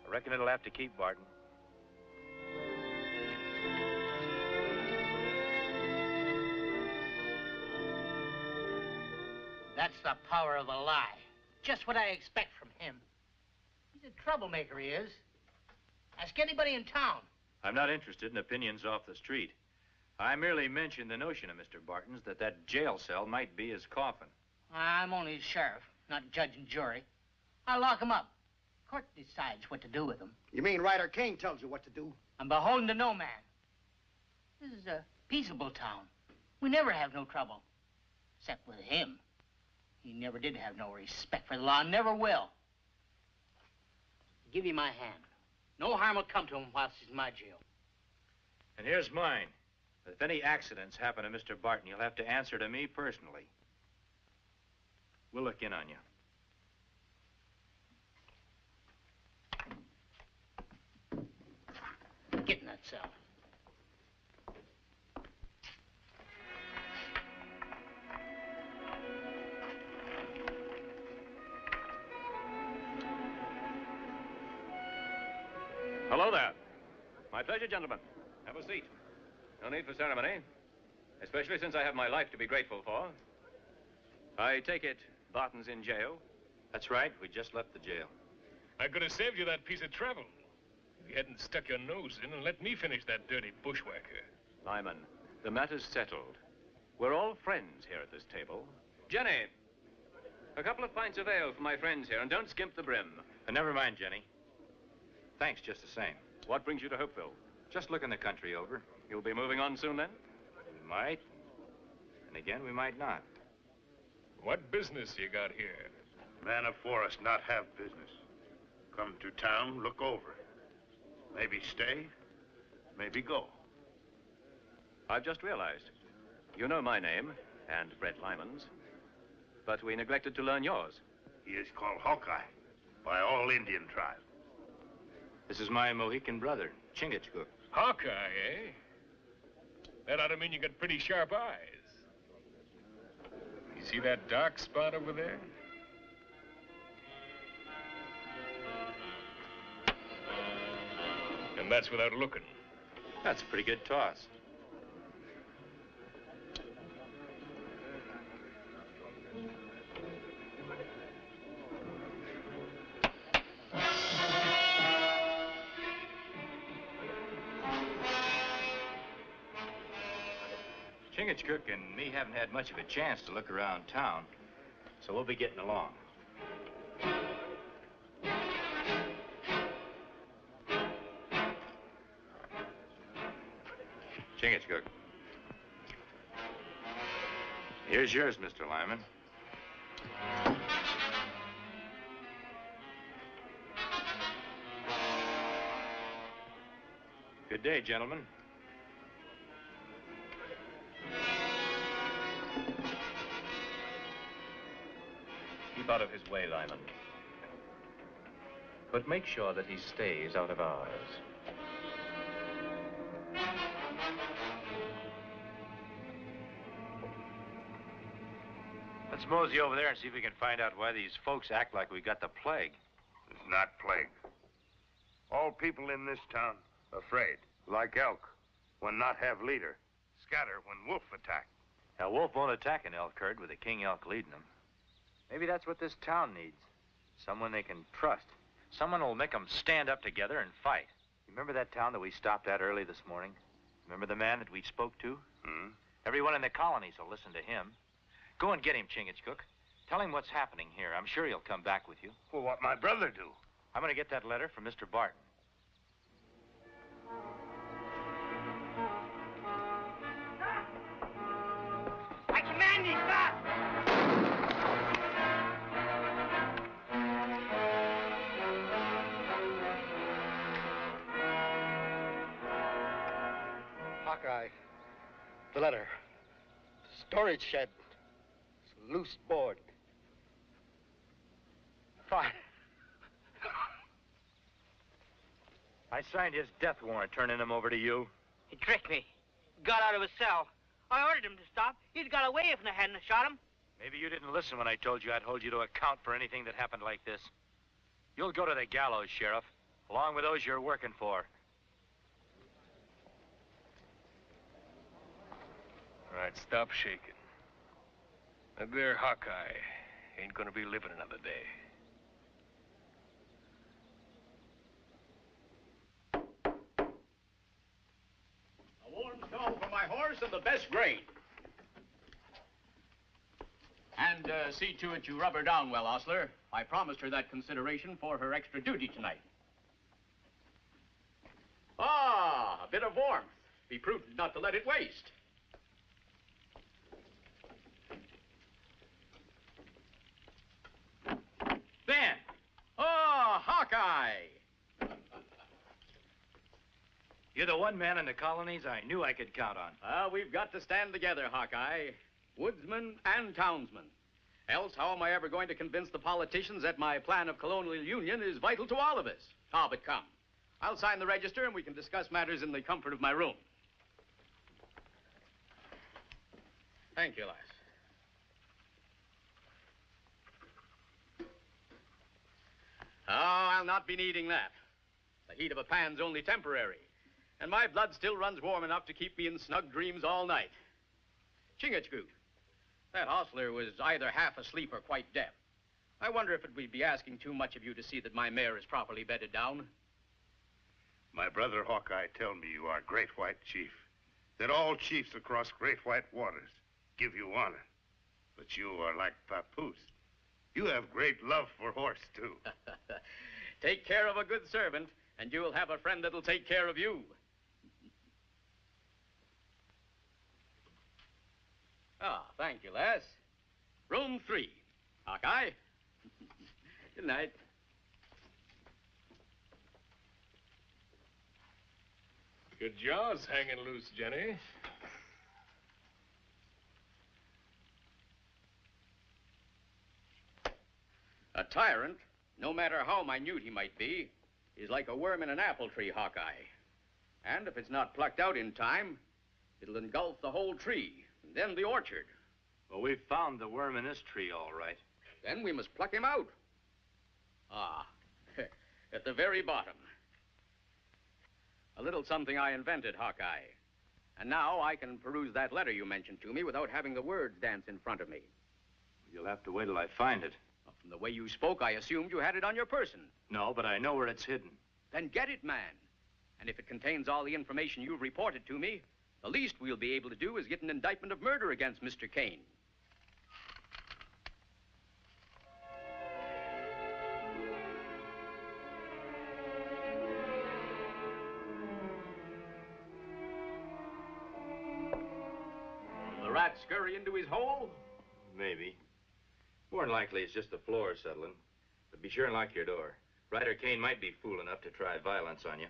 I reckon it'll have to keep, Barton. That's the power of a lie. Just what I expect from him. He's a troublemaker, he is. Ask anybody in town. I'm not interested in opinions off the street. I merely mentioned the notion of Mr. Barton's that jail cell might be his coffin. I'm only his sheriff, not judge and jury. I'll lock him up. Court decides what to do with him. You mean Ryder Kane tells you what to do? I'm beholden to no man. This is a peaceable town. We never have no trouble. Except with him. He never did have no respect for the law, and never will. I'll give you my hand. No harm will come to him whilst he's in my jail. And here's mine. If any accidents happen to Mr. Barton, you'll have to answer to me personally. We'll look in on you. Get in that cell. Hello there. My pleasure, gentlemen. Have a seat. No need for ceremony, especially since I have my life to be grateful for. I take it Barton's in jail? That's right. We just left the jail. I could have saved you that piece of travel if you hadn't stuck your nose in and let me finish that dirty bushwhacker. Lyman, the matter's settled. We're all friends here at this table. Jenny, a couple of pints of ale for my friends here, and don't skimp the brim. Never mind, Jenny. Thanks just the same. What brings you to Hopeville? Just looking the country over. You'll be moving on soon, then? We might. And again, we might not. What business you got here? Man of forest not have business. Come to town, look over. Maybe stay, maybe go. I've just realized. You know my name, and Brett Lyman's. But we neglected to learn yours. He is called Hawkeye, by all Indian tribe. This is my Mohican brother, Chingachgook. Hawkeye, eh? That ought to mean you got pretty sharp eyes. You see that dark spot over there? And that's without looking. That's a pretty good toss. Chingachgook and me haven't had much of a chance to look around town, so we'll be getting along. Chingachgook. Here's yours, Mr. Lyman. Good day, gentlemen. Keep out of his way, Lyman. But make sure that he stays out of ours. Let's mosey over there and see if we can find out why these folks act like we got the plague. It's not plague. All people in this town afraid, like elk, when not have leader. Scatter when wolf attack. Now, wolf won't attack an elk herd with a king elk leading them. Maybe that's what this town needs. Someone they can trust. Someone who'll make them stand up together and fight. Remember that town that we stopped at early this morning? Remember the man that we spoke to? Hmm? Everyone in the colonies will listen to him. Go and get him, Chingachgook. Tell him what's happening here. I'm sure he'll come back with you. Well, what my brother do? I'm going to get that letter from Mr. Barton. I command you, stop! Hawkeye, the letter. Storage shed. Loose board. Fine. I signed his death warrant, turning him over to you. He tricked me. Got out of his cell. I ordered him to stop. He'd got away if I hadn't shot him. Maybe you didn't listen when I told you I'd hold you to account for anything that happened like this. You'll go to the gallows, Sheriff, along with those you're working for. All right, stop shaking. That there Hawkeye ain't gonna be living another day. A warm stall for my horse and the best grain. And see to it you rub her down well, Ostler. I promised her that consideration for her extra duty tonight. Ah, a bit of warmth. Be prudent not to let it waste. Then, oh, Hawkeye! You're the one man in the colonies I knew I could count on. We've got to stand together, Hawkeye. Woodsman and townsman. Else, how am I ever going to convince the politicians that my plan of colonial union is vital to all of us? Ah, but come. I'll sign the register and we can discuss matters in the comfort of my room. Thank you, lass. Oh, I'll not be needing that. The heat of a pan's only temporary. And my blood still runs warm enough to keep me in snug dreams all night. Chingachgook, that hostler was either half asleep or quite deaf. I wonder if it would be asking too much of you to see that my mare is properly bedded down. My brother Hawkeye tell me you are great white chief. That all chiefs across great white waters give you honor. But you are like Papoose. You have great love for horse, too. Take care of a good servant, and you will have a friend that'll take care of you. Ah, thank you, lass. Room 3. Hawkeye. Good night. Your jaw's hanging loose, Jenny. A tyrant, no matter how minute he might be, is like a worm in an apple tree, Hawkeye. And if it's not plucked out in time, it'll engulf the whole tree, and then the orchard. Well, we've found the worm in this tree, all right. Then we must pluck him out. Ah, at the very bottom. A little something I invented, Hawkeye. And now I can peruse that letter you mentioned to me without having the words dance in front of me. You'll have to wait till I find it. Well, from the way you spoke, I assumed you had it on your person. No, but I know where it's hidden. Then get it, man. And if it contains all the information you've reported to me, the least we'll be able to do is get an indictment of murder against Mr. Kane. Will the rat scurry into his hole? Maybe. More than likely, it's just the floor settling. But be sure and lock your door. Ryder Kane might be fool enough to try violence on you.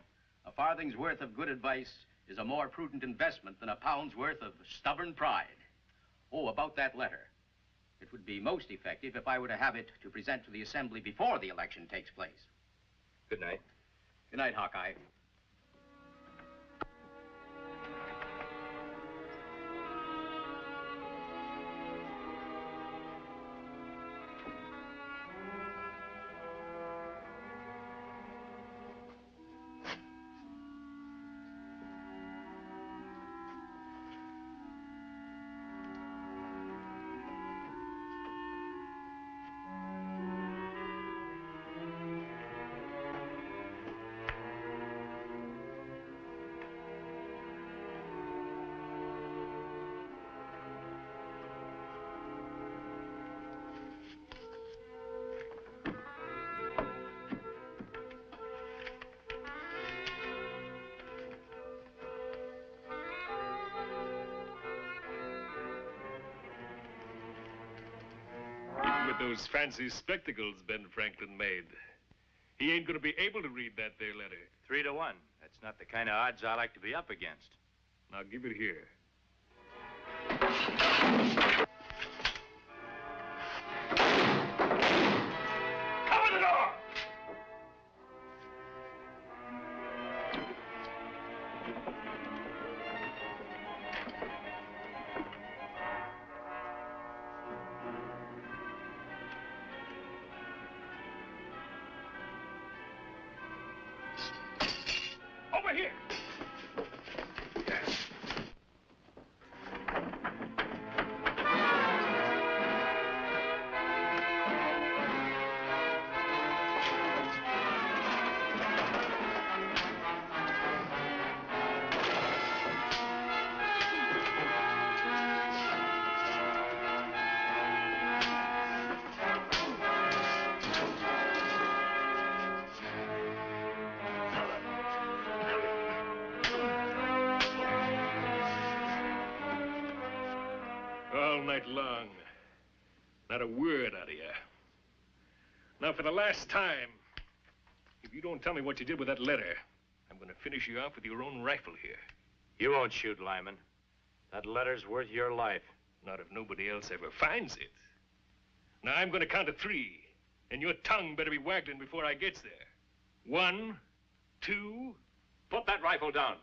A farthing's worth of good advice is a more prudent investment than a pound's worth of stubborn pride. Oh, about that letter. It would be most effective if I were to have it to present to the Assembly before the election takes place. Good night. Good night, Hawkeye. with those fancy spectacles Ben Franklin made. He ain't gonna be able to read that there letter. 3 to 1. That's not the kind of odds I like to be up against. Now give it here. Cover the door! Over here! Yes. All night long. Not a word out of you. Now, for the last time, if you don't tell me what you did with that letter, I'm going to finish you off with your own rifle here. You won't shoot, Lyman. That letter's worth your life. Not if nobody else ever finds it. Now, I'm going to count to 3, and your tongue better be waggling before I gets there. 1, 2... Put that rifle down.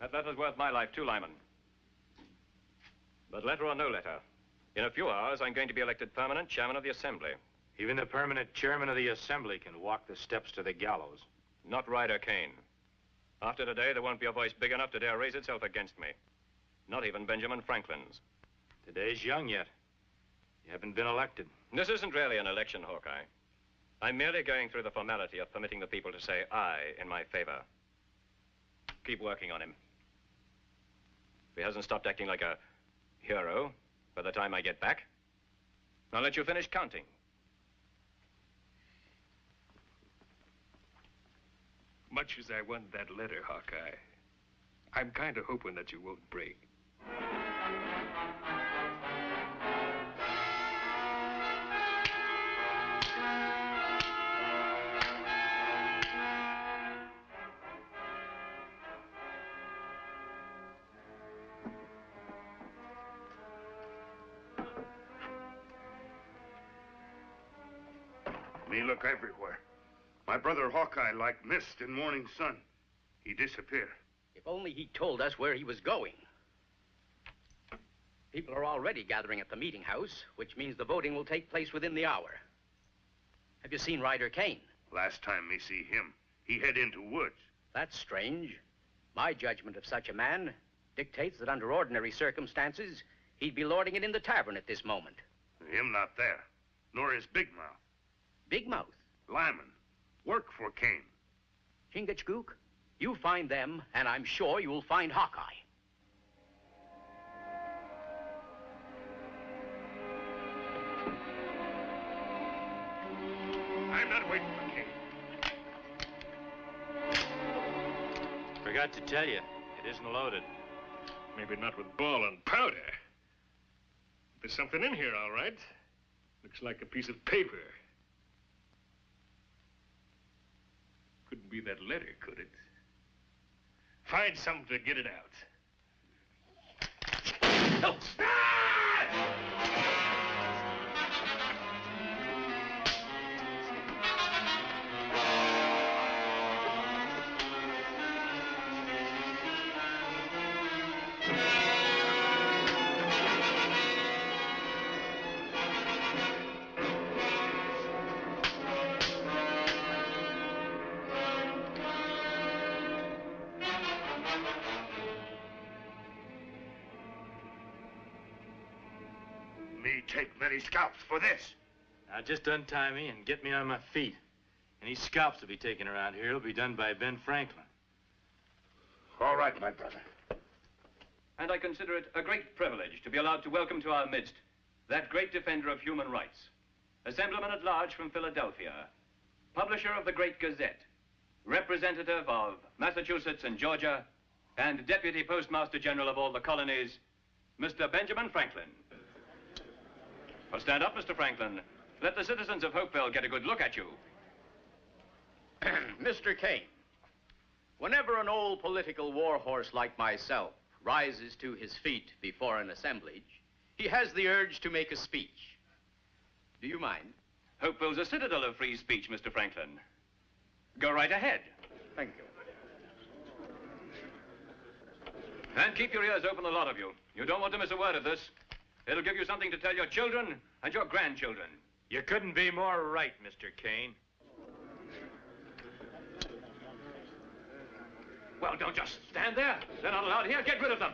That letter's worth my life, too, Lyman. But letter or no letter, in a few hours, I'm going to be elected permanent chairman of the Assembly. Even the permanent chairman of the Assembly can walk the steps to the gallows. Not Ryder Kane. After today, there won't be a voice big enough to dare raise itself against me. Not even Benjamin Franklin's. Today's young yet. You haven't been elected. This isn't really an election, Hawkeye. I'm merely going through the formality of permitting the people to say aye in my favor. Keep working on him. If he hasn't stopped acting like a hero by the time I get back, I'll let you finish counting. Much as I want that letter, Hawkeye, I'm kind of hoping that you won't break. Me look everywhere. My brother Hawkeye like mist in morning sun. He disappear. If only he told us where he was going. People are already gathering at the meeting house, which means the voting will take place within the hour. Have you seen Ryder Kane? Last time me see him, he head into woods. That's strange. My judgment of such a man dictates that under ordinary circumstances, he'd be lording it in the tavern at this moment. Him not there, nor his big mouth. Big Mouth? Lyman, work for Kane. Chingachgook, you find them, and I'm sure you'll find Hawkeye. I'm not waiting for Kane. Forgot to tell you, it isn't loaded. Maybe not with ball and powder. There's something in here, all right. Looks like a piece of paper. Couldn't be that letter, could it? Find something to get it out. No! Me take many scalps for this. Now just untie me and get me on my feet. Any scalps to be taken around here will be done by Ben Franklin. All right, my brother. And I consider it a great privilege to be allowed to welcome to our midst that great defender of human rights, Assemblyman at Large from Philadelphia, publisher of the Great Gazette, representative of Massachusetts and Georgia, and Deputy Postmaster General of all the colonies, Mr. Benjamin Franklin. Well, stand up, Mr. Franklin. Let the citizens of Hopeville get a good look at you. Mr. Kane, whenever an old political warhorse like myself rises to his feet before an assemblage, he has the urge to make a speech. Do you mind? Hopeville's a citadel of free speech, Mr. Franklin. Go right ahead. Thank you. And keep your ears open, the lot of you. You don't want to miss a word of this. It'll give you something to tell your children and your grandchildren. You couldn't be more right, Mr. Kane. Well, don't just stand there. They're not allowed here. Get rid of them.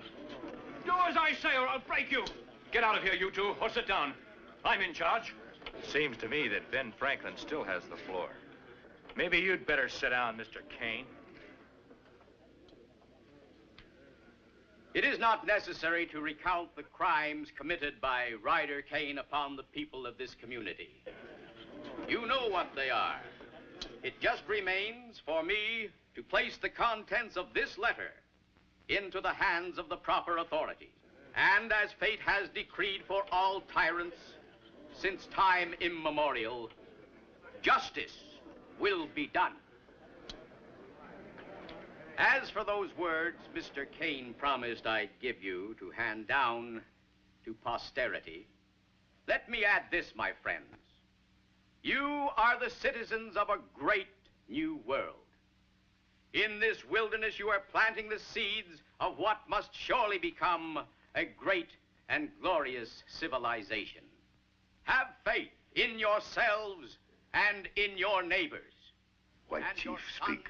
Do as I say or I'll break you. Get out of here, you two, or sit down. I'm in charge. Seems to me that Ben Franklin still has the floor. Maybe you'd better sit down, Mr. Kane. It is not necessary to recount the crimes committed by Ryder Kane upon the people of this community. You know what they are. It just remains for me to place the contents of this letter into the hands of the proper authorities. And as fate has decreed for all tyrants since time immemorial, justice will be done. As for those words Mr. Kane promised I'd give you to hand down to posterity, let me add this, my friends. You are the citizens of a great new world. In this wilderness, you are planting the seeds of what must surely become a great and glorious civilization. Have faith in yourselves and in your neighbors. White and chief, speak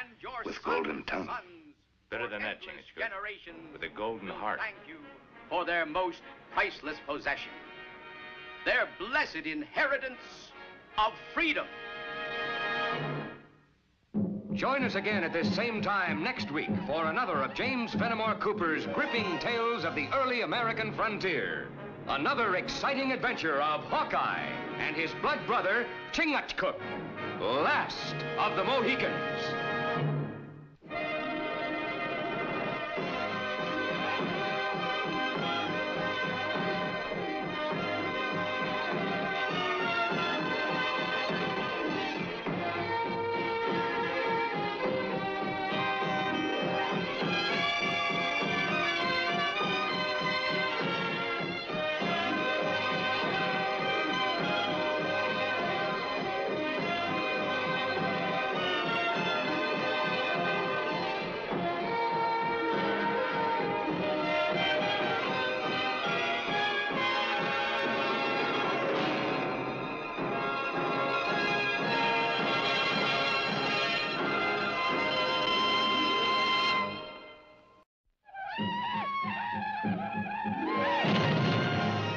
and your with golden tongue. Better than that, Chingachgook. With a golden heart. Thank you for their most priceless possession, their blessed inheritance of freedom. Join us again at this same time next week for another of James Fenimore Cooper's gripping tales of the early American frontier. Another exciting adventure of Hawkeye and his blood brother, Chingachgook, last of the Mohicans.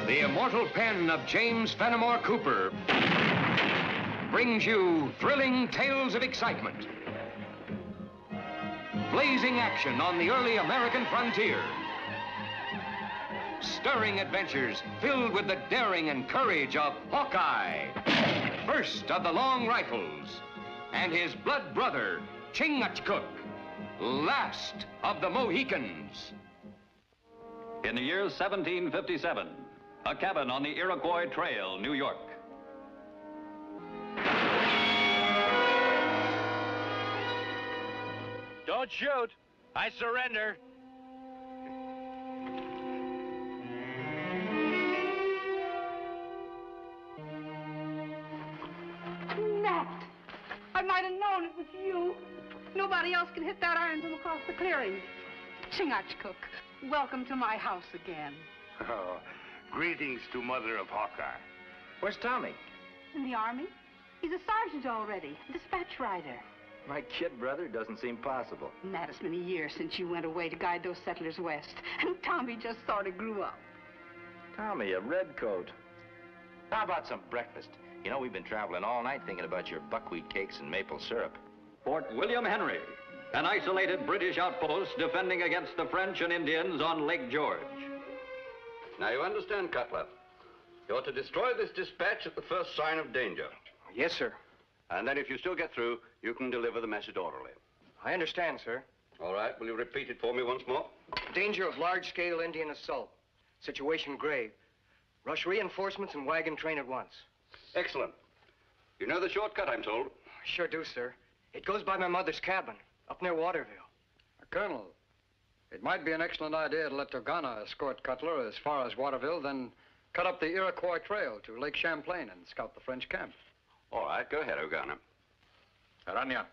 The immortal pen of James Fenimore Cooper brings you thrilling tales of excitement, blazing action on the early American frontier, stirring adventures filled with the daring and courage of Hawkeye, first of the Long Rifles, and his blood brother, Chingachgook, last of the Mohicans. In the year 1757, a cabin on the Iroquois Trail, New York. Don't shoot. I surrender. Nat! I might have known it was you. Nobody else can hit that iron from across the clearing. Chingachgook, welcome to my house again. Oh, greetings to Mother of Hawkeye. Where's Tommy? In the army? He's a sergeant already, dispatch rider. My kid brother doesn't seem possible. Nat, it's been a year since you went away to guide those settlers west, and Tommy just sort of grew up. Tommy, a redcoat. How about some breakfast? You know, we've been traveling all night thinking about your buckwheat cakes and maple syrup. Fort William Henry, an isolated British outpost defending against the French and Indians on Lake George. Now, you understand, Cutler. You're to destroy this dispatch at the first sign of danger. Yes, sir. And then if you still get through, you can deliver the message orally. I understand, sir. All right, will you repeat it for me once more? Danger of large-scale Indian assault. Situation grave. Rush reinforcements and wagon train at once. Excellent. You know the shortcut, I'm told. Sure do, sir. It goes by my mother's cabin, up near Waterville. Colonel, it might be an excellent idea to let Togana escort Cutler as far as Waterville, then cut up the Iroquois Trail to Lake Champlain and scout the French camp. All right, go ahead, Ogana. Aranya.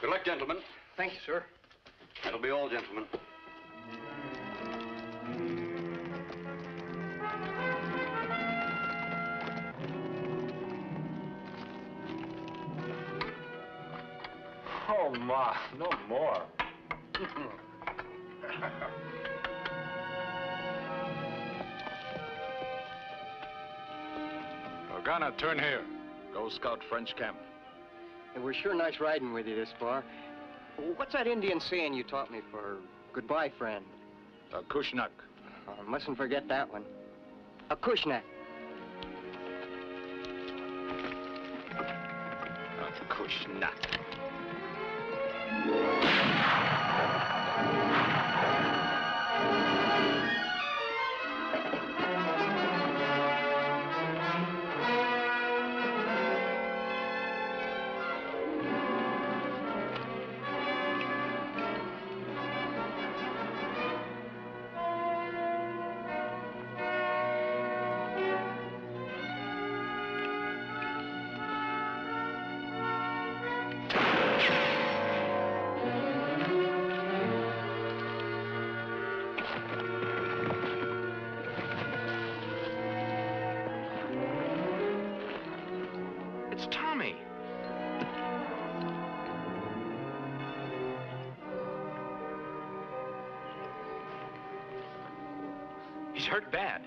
Good luck, gentlemen. Thank you, sir. That'll be all, gentlemen. Oh, Ma, no more. Togana, turn here. Go scout French camp. It was sure nice riding with you this far. What's that Indian saying you taught me for goodbye, friend? Acushnak. Oh, mustn't forget that one. Acushnak. Acushnak. It's Tommy. He's hurt bad.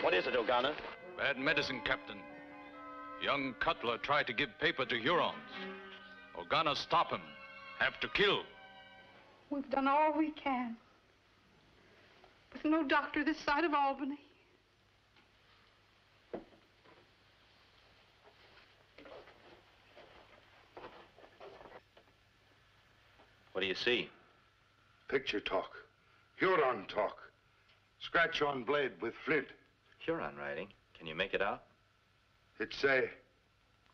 What is it, Ogana? Bad medicine, Captain. Young Cutler tried to give paper to Hurons. Ogana, stop him. Have to kill. We've done all we can. With no doctor this side of Albany. What do you see? Picture talk. Huron talk. Scratch on blade with flint. Huron writing. Can you make it out? It say,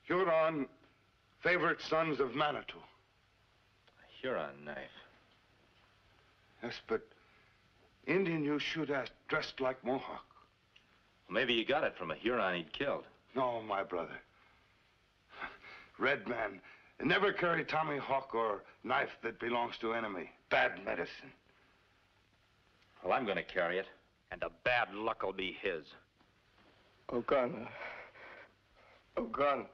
Huron, favorite sons of Manitou. A Huron knife. Yes, but Indian you shoot at dressed like Mohawk. Well, maybe you got it from a Huron he'd killed. No, my brother. Red man never carry tomahawk or knife that belongs to enemy. Bad medicine. Well, I'm going to carry it, and the bad luck will be his. Ogana. Ogana.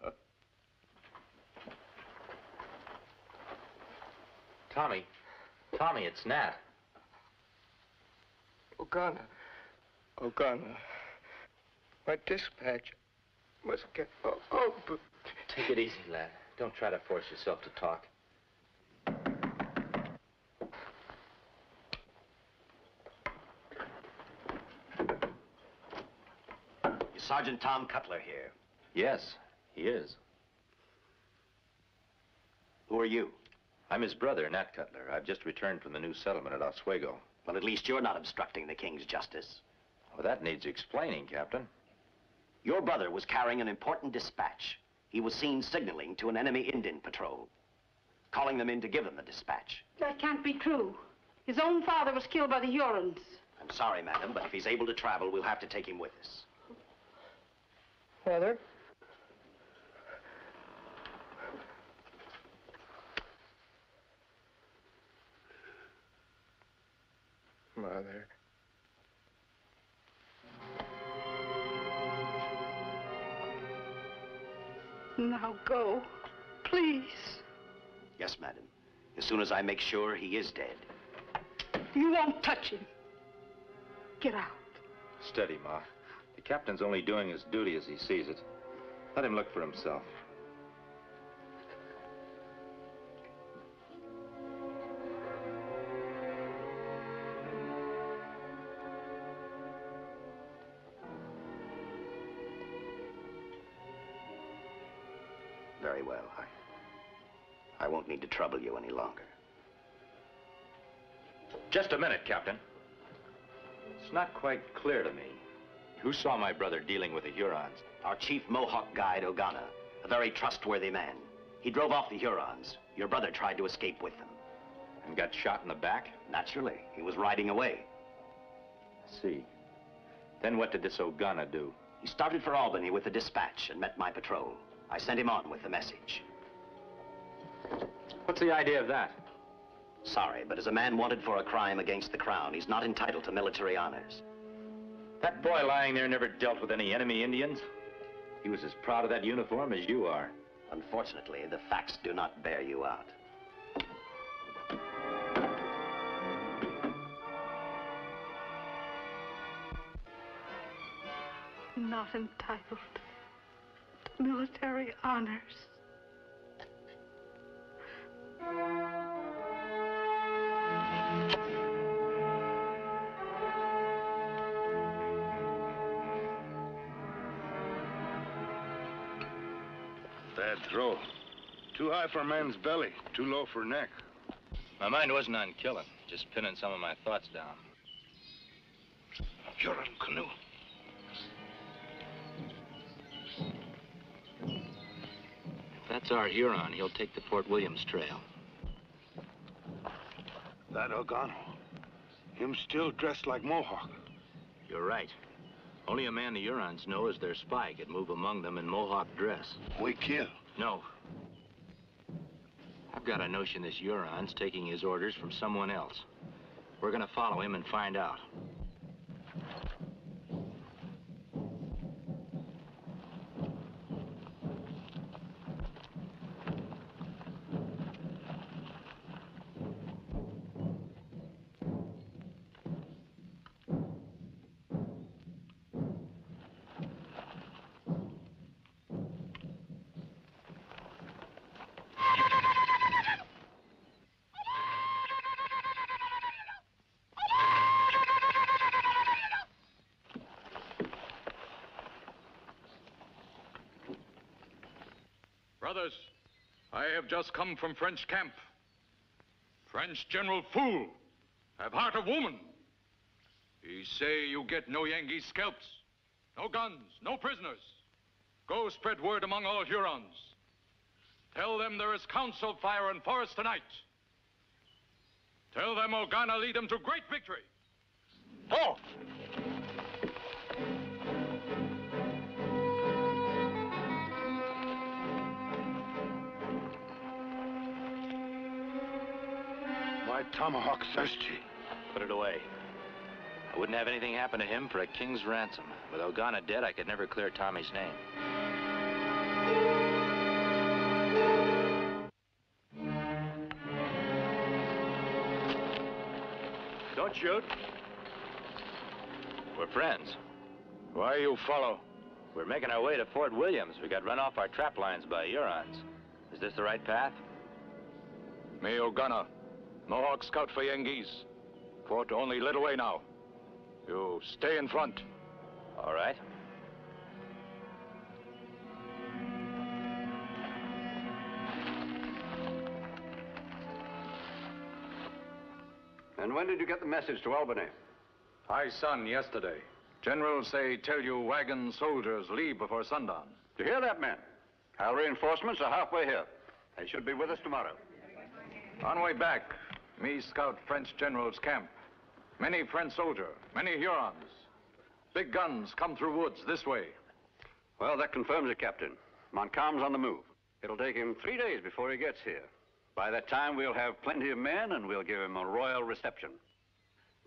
Tommy. Tommy, it's Nat. Ogana. Ogana. My dispatch must get... but... Take it easy, lad. Don't try to force yourself to talk. Is Sergeant Tom Cutler here? Yes, he is. Who are you? I'm his brother, Nat Cutler. I've just returned from the new settlement at Oswego. Well, at least you're not obstructing the king's justice. Well, that needs explaining, Captain. Your brother was carrying an important dispatch. He was seen signaling to an enemy Indian patrol, calling them in to give them the dispatch. That can't be true. His own father was killed by the Hurons. I'm sorry, madam, but if he's able to travel, we'll have to take him with us. Father? Mother. Now go, please. Yes, madam. As soon as I make sure he is dead. You won't touch him. Get out. Steady, Ma. The captain's only doing his duty as he sees it. Let him look for himself. Very well. I won't need to trouble you any longer. Just a minute, Captain. It's not quite clear to me. Who saw my brother dealing with the Hurons? Our chief Mohawk guide, Ogana, a very trustworthy man. He drove off the Hurons. Your brother tried to escape with them. And got shot in the back? Naturally. He was riding away. I see. Then what did this Ogana do? He started for Albany with the dispatch and met my patrol. I sent him on with the message. What's the idea of that? Sorry, but as a man wanted for a crime against the crown, he's not entitled to military honors. That boy lying there never dealt with any enemy Indians. He was as proud of that uniform as you are. Unfortunately, the facts do not bear you out. Not entitled to military honors. Bad throw. Too high for a man's belly, too low for neck. My mind wasn't on killing, just pinning some of my thoughts down. Huron canoe. If that's our Huron, he'll take the Fort Williams trail. That Ogano. Him still dressed like Mohawk. You're right. Only a man the Hurons know is their spy could move among them in Mohawk dress. We kill. No. I've got a notion this Huron's taking his orders from someone else. We're gonna follow him and find out. Brothers, I have just come from French camp. French General Fool have heart of woman. He say you get no Yankee scalps, no guns, no prisoners. Go spread word among all Hurons. Tell them there is council fire in forest tonight. Tell them Ogana lead them to great victory. Go! My tomahawk thirsty. Put it away. I wouldn't have anything happen to him for a king's ransom. With Ogana dead, I could never clear Tommy's name. Don't shoot. We're friends. Why you follow? We're making our way to Fort Williams. We got run off our trap lines by Hurons. Is this the right path? Me Ogana. Mohawk scout for Yengeese. Fort only little way now. You stay in front. All right. And when did you get the message to Albany? I son yesterday. General say tell you wagon soldiers leave before sundown. You hear that, men? Our reinforcements are halfway here. They should be with us tomorrow. On way back, me scout French general's camp. Many French soldier, many Hurons. Big guns come through woods this way. Well, that confirms it, Captain. Montcalm's on the move. It'll take him 3 days before he gets here. By that time, we'll have plenty of men, and we'll give him a royal reception.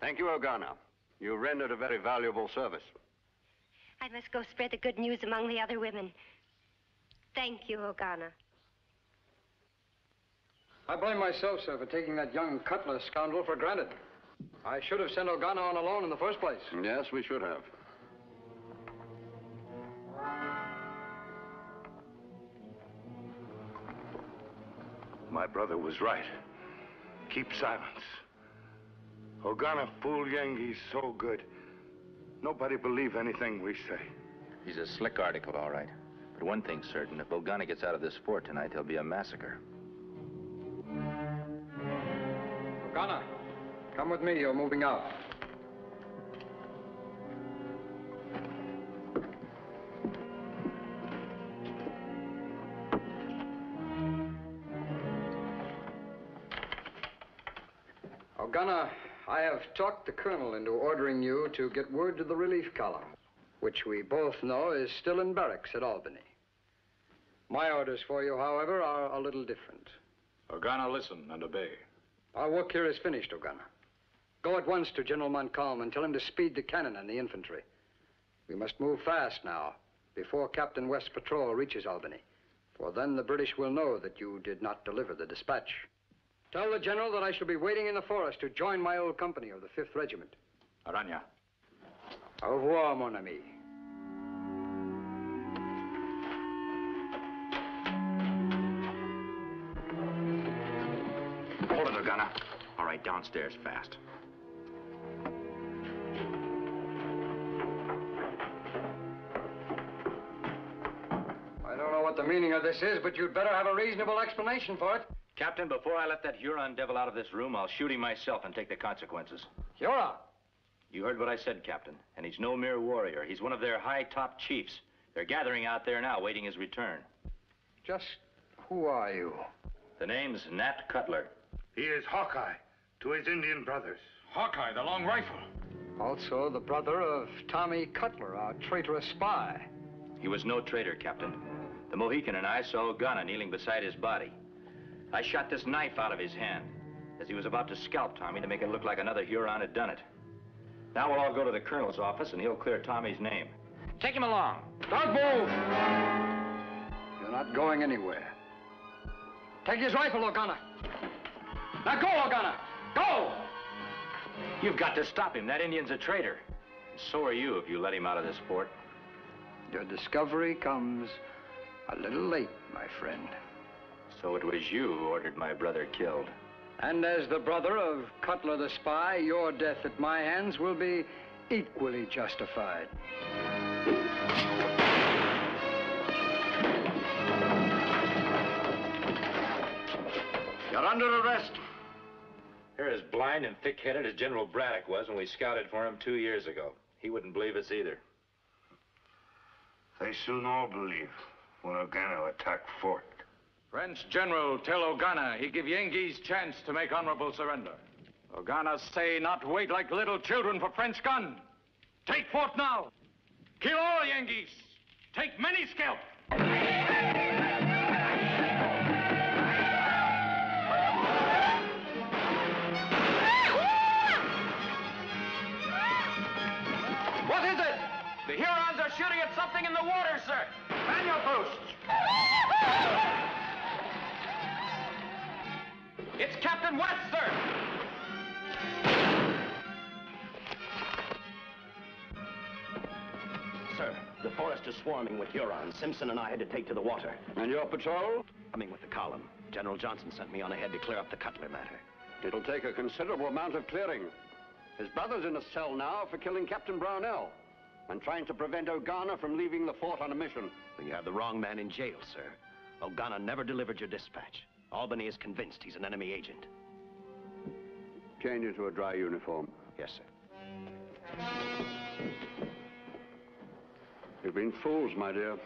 Thank you, Ogana. You rendered a very valuable service. I must go spread the good news among the other women. Thank you, Ogana. I blame myself, sir, for taking that young Cutler scoundrel for granted. I should have sent Ogana on alone in the first place. Yes, we should have. My brother was right. Keep silence. Ogana fool Yengeese so good. Nobody believe anything we say. He's a slick article, all right. But But one thing's certain, if Ogana gets out of this fort tonight, there'll be a massacre. Ogana, come with me. You're moving out. Ogana, I have talked the colonel into ordering you to get word to the relief column, which we both know is still in barracks at Albany. My orders for you, however, are a little different. Ogana, listen and obey. Our work here is finished, Ogana. Go at once to General Montcalm and tell him to speed the cannon and the infantry. We must move fast now, before Captain West's patrol reaches Albany, for then the British will know that you did not deliver the dispatch. Tell the general that I shall be waiting in the forest to join my old company of the 5th Regiment. Aranya. Au revoir, mon ami. Hold it, Ogana. All right, downstairs, fast. I don't know what the meaning of this is, but you'd better have a reasonable explanation for it. Captain, before I let that Huron devil out of this room, I'll shoot him myself and take the consequences. Huron? You heard what I said, Captain. And he's no mere warrior. He's one of their high-top chiefs. They're gathering out there now, waiting his return. Just who are you? The name's Nat Cutler. He is Hawkeye to his Indian brothers. Hawkeye, the long rifle. Also the brother of Tommy Cutler, our traitorous spy. He was no traitor, Captain. The Mohican and I saw Ogana kneeling beside his body. I shot this knife out of his hand as he was about to scalp Tommy to make it look like another Huron had done it. Now we'll all go to the colonel's office and he'll clear Tommy's name. Take him along. Don't move! You're not going anywhere. Take his rifle, Ogana. Now go, Ogana! Go! You've got to stop him. That Indian's a traitor. And so are you if you let him out of this fort. Your discovery comes a little late, my friend. So it was you who ordered my brother killed. And as the brother of Cutler the spy, your death at my hands will be equally justified. You're under arrest. You're as blind and thick-headed as General Braddock was when we scouted for him 2 years ago. He wouldn't believe us either. They soon all believe when Ogana attacked fort. French general tell Ogana he give Yengeese chance to make honorable surrender. Ogana say not wait like little children for French gun. Take fort now. Kill all Yengeese. Take many scalp. What is it? The Hurons are shooting at something in the water, sir. Man your posts. It's Captain West, sir. Sir, the forest is swarming with Hurons. Simpson and I had to take to the water. And your patrol? Coming with the column. General Johnson sent me on ahead to clear up the Cutler matter. It'll take a considerable amount of clearing. His brother's in a cell now for killing Captain Brownell and trying to prevent Ogana from leaving the fort on a mission. Well, you have the wrong man in jail, sir. Ogana never delivered your dispatch. Albany is convinced he's an enemy agent. Change into a dry uniform. Yes, sir. You've been fools, my dear.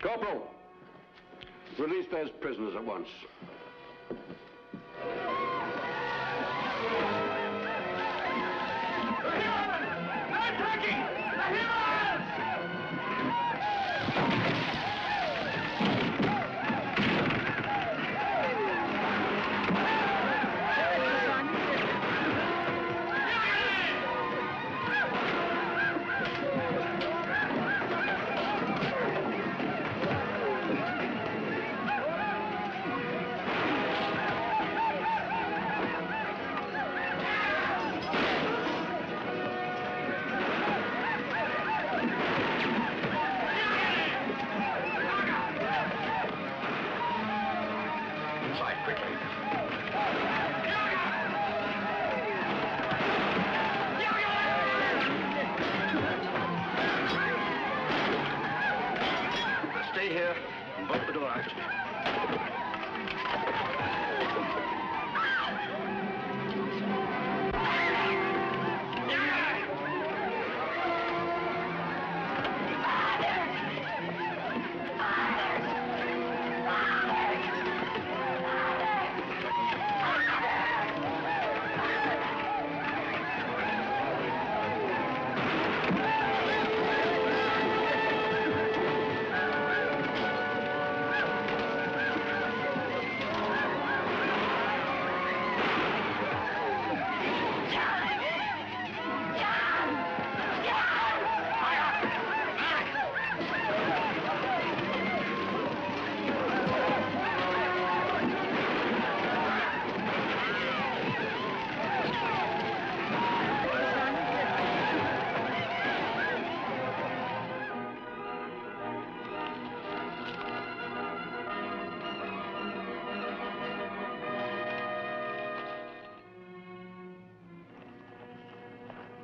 Corporal, release those prisoners at once. Stay here and bolt the door after me.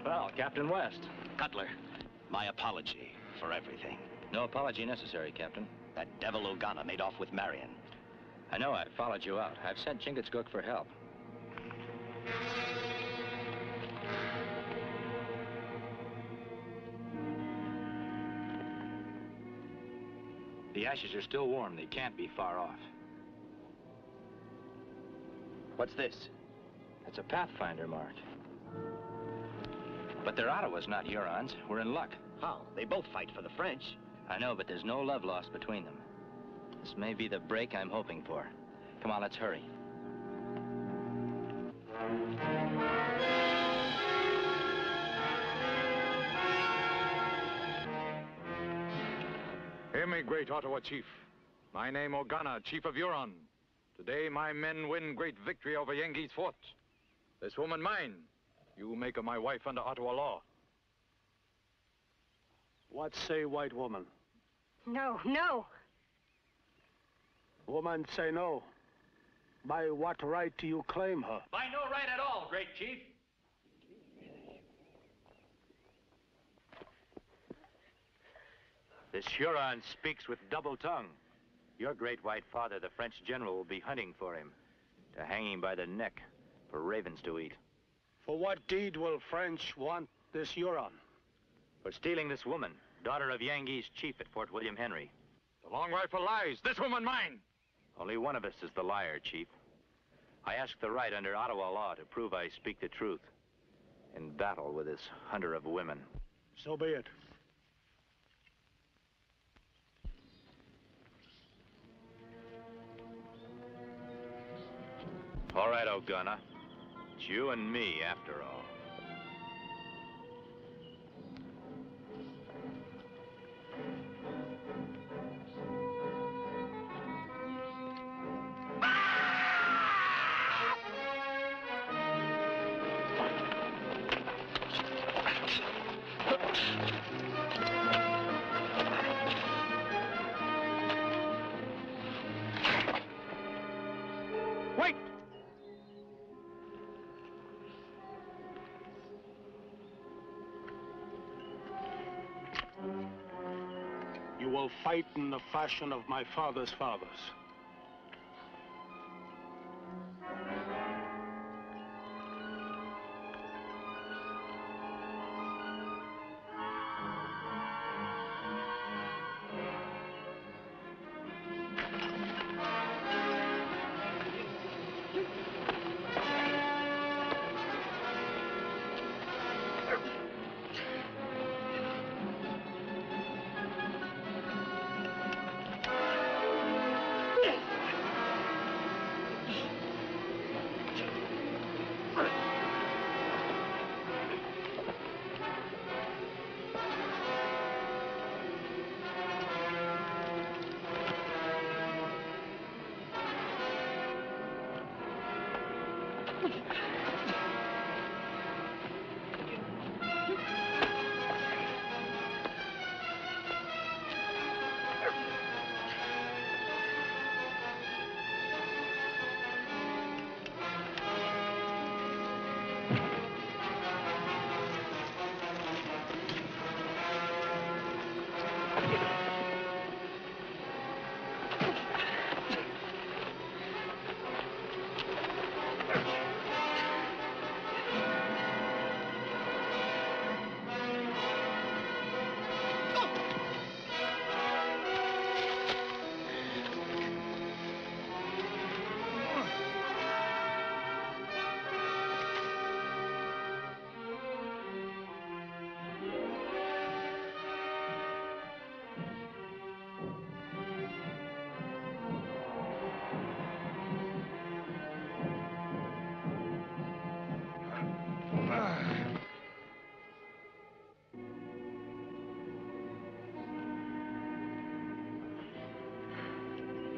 Well, Captain West. Cutler, my apology for everything. No apology necessary, Captain. That devil Ogana made off with Marion. I know. I followed you out. I've sent Chingachgook for help. The ashes are still warm. They can't be far off. What's this? It's a Pathfinder mark. But they're Ottawas, not Hurons. We're in luck. How? They both fight for the French. I know, but there's no love lost between them. This may be the break I'm hoping for. Come on, let's hurry. Hear me, great Ottawa chief. My name Ogana, chief of Huron. Today my men win great victory over Yengi's fort. This woman mine. You make her my wife under Ottawa law. What say, white woman? No, no. Woman say no. By what right do you claim her? By no right at all, great chief. This Huron speaks with double tongue. Your great white father, the French general, will be hunting for him to hang him by the neck for ravens to eat. For what deed will French want this Huron? For stealing this woman, daughter of Yengi's chief at Fort William Henry. The long rifle lies. This woman mine. Only one of us is the liar, chief. I ask the right under Ottawa law to prove I speak the truth in battle with this hunter of women. So be it. All right, Ogana. It's you and me, after all. Wait! You will fight in the fashion of my father's fathers.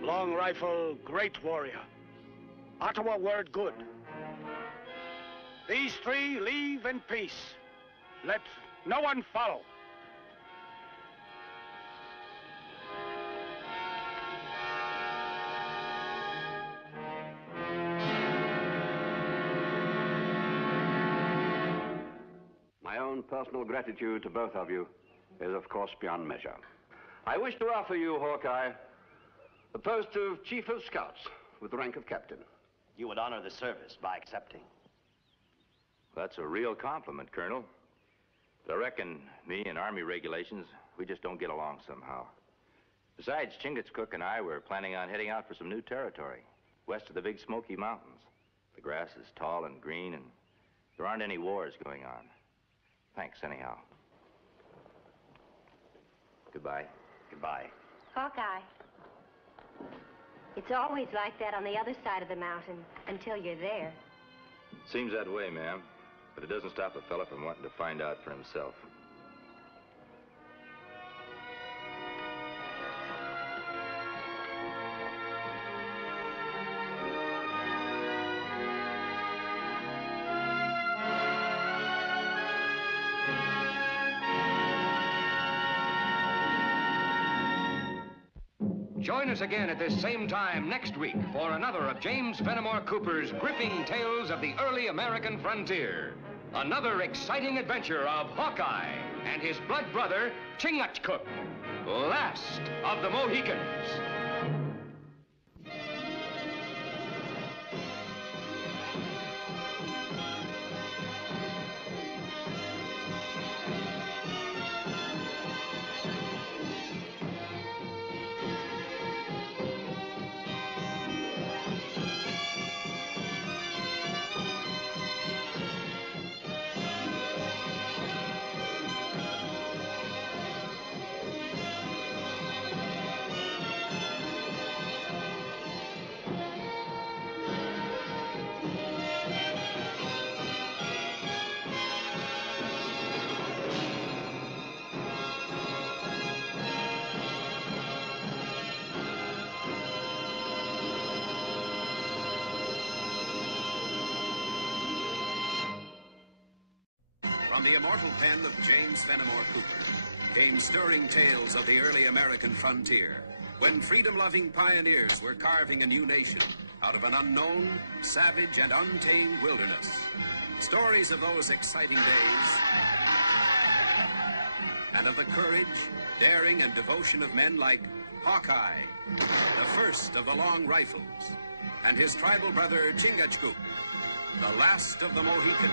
Long rifle, great warrior. Ottawa word good. These three leave in peace. Let no one follow. My own personal gratitude to both of you is, of course, beyond measure. I wish to offer you, Hawkeye, the post of Chief of Scouts with the rank of Captain. You would honor the service by accepting. That's a real compliment, Colonel. But I reckon me and Army regulations, we just don't get along somehow. Besides, Chingachgook and I were planning on heading out for some new territory, west of the Big Smoky Mountains. The grass is tall and green, and there aren't any wars going on. Thanks, anyhow. Goodbye. Goodbye. Hawkeye. It's always like that on the other side of the mountain until you're there. Seems that way, ma'am. But it doesn't stop a fella from wanting to find out for himself. Join us again at this same time next week for another of James Fenimore Cooper's gripping tales of the early American frontier. Another exciting adventure of Hawkeye and his blood brother, Chingachgook, last of the Mohicans. From the immortal pen of James Fenimore Cooper came stirring tales of the early American frontier, when freedom-loving pioneers were carving a new nation out of an unknown, savage, and untamed wilderness. Stories of those exciting days and of the courage, daring, and devotion of men like Hawkeye, the first of the long rifles, and his tribal brother Chingachgook, the last of the Mohicans.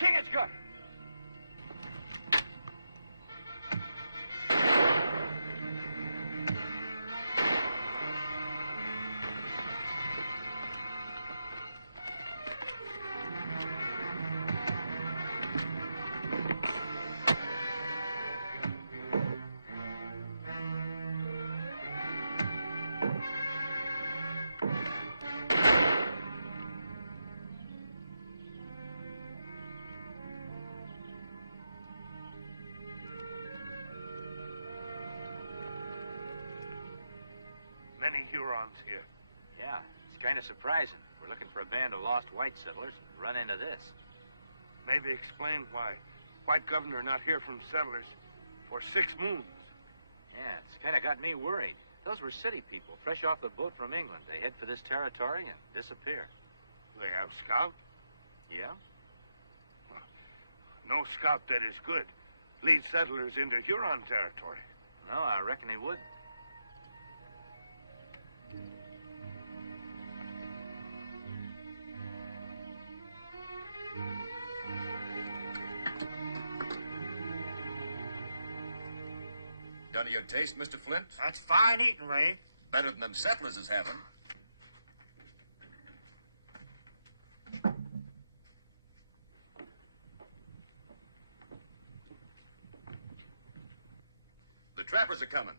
Chingachgook! Many Hurons here. Yeah, it's kind of surprising. We're looking for a band of lost white settlers and run into this. Maybe explain why white governor not hear from settlers for 6 moons. Yeah, it's kind of got me worried. Those were city people, fresh off the boat from England. They head for this territory and disappear. They have scout? Yeah? No scout that is good leads settlers into Huron territory. No, I reckon he wouldn't. Done to your taste, Mr. Flint? That's fine eating, Ray. Better than them settlers is having. trappers are coming.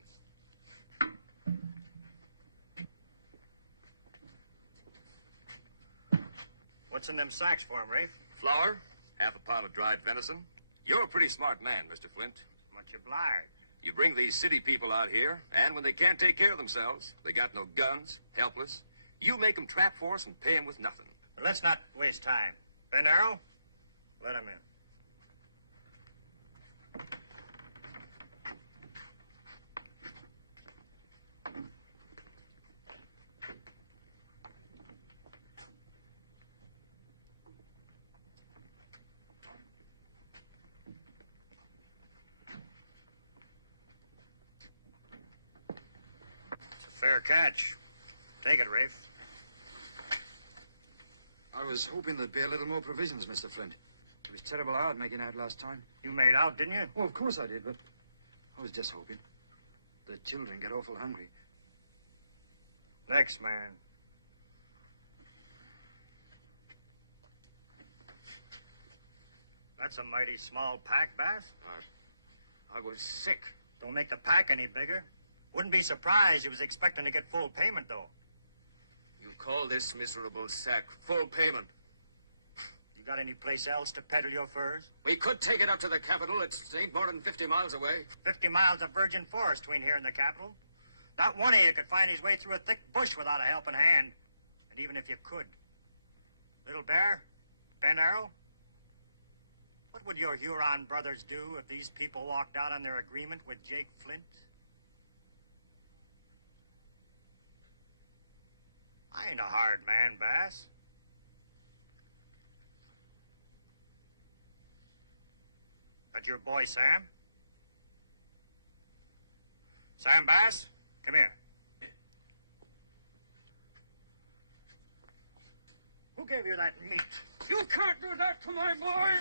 What's in them sacks for him, Rafe? Flour, half a pound of dried venison. You're a pretty smart man, Mr. Flint. Much obliged. You bring these city people out here, and when they can't take care of themselves, they got no guns, helpless, you make them trap for us and pay them with nothing. But let's not waste time. Ben Arrow, let him in. Fair catch. Take it, Rafe. I was hoping there'd be a little more provisions, Mr. Flint. It was terrible hard making out last time. You made out, didn't you? Well, of course I did, but I was just hoping. The children get awful hungry. Next man. That's a mighty small pack, Bass. I was sick. Don't make the pack any bigger. Wouldn't be surprised he was expecting to get full payment, though. You call this miserable sack full payment? You got any place else to peddle your furs? We could take it up to the capital. It ain't more than 50 miles away. 50 miles of virgin forest between here and the capital. Not one of you could find his way through a thick bush without a helping hand. And even if you could. Little Bear? Ben Arrow? What would your Huron brothers do if these people walked out on their agreement with Jake Flint? I ain't a hard man, Bass. That your boy, Sam? Sam Bass, come here. Who gave you that meat? You can't do that to my boy!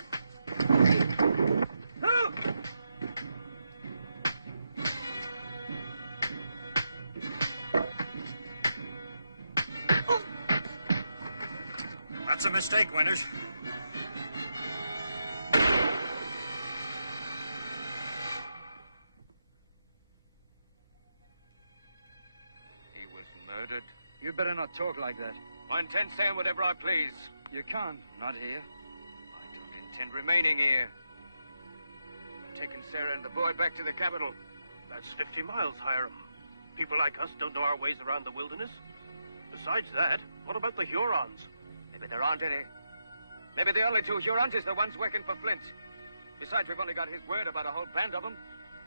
That's a mistake, Winters. He was murdered. You'd better not talk like that. I intend saying whatever I please. You can't. Not here. I don't intend remaining here. I'm taking Sarah and the boy back to the capital. That's 50 miles, Hiram. People like us don't know our ways around the wilderness. Besides that, what about the Hurons? Maybe there aren't any. Maybe the only two Hurons is the ones working for Flint. Besides, we've only got his word about a whole band of them.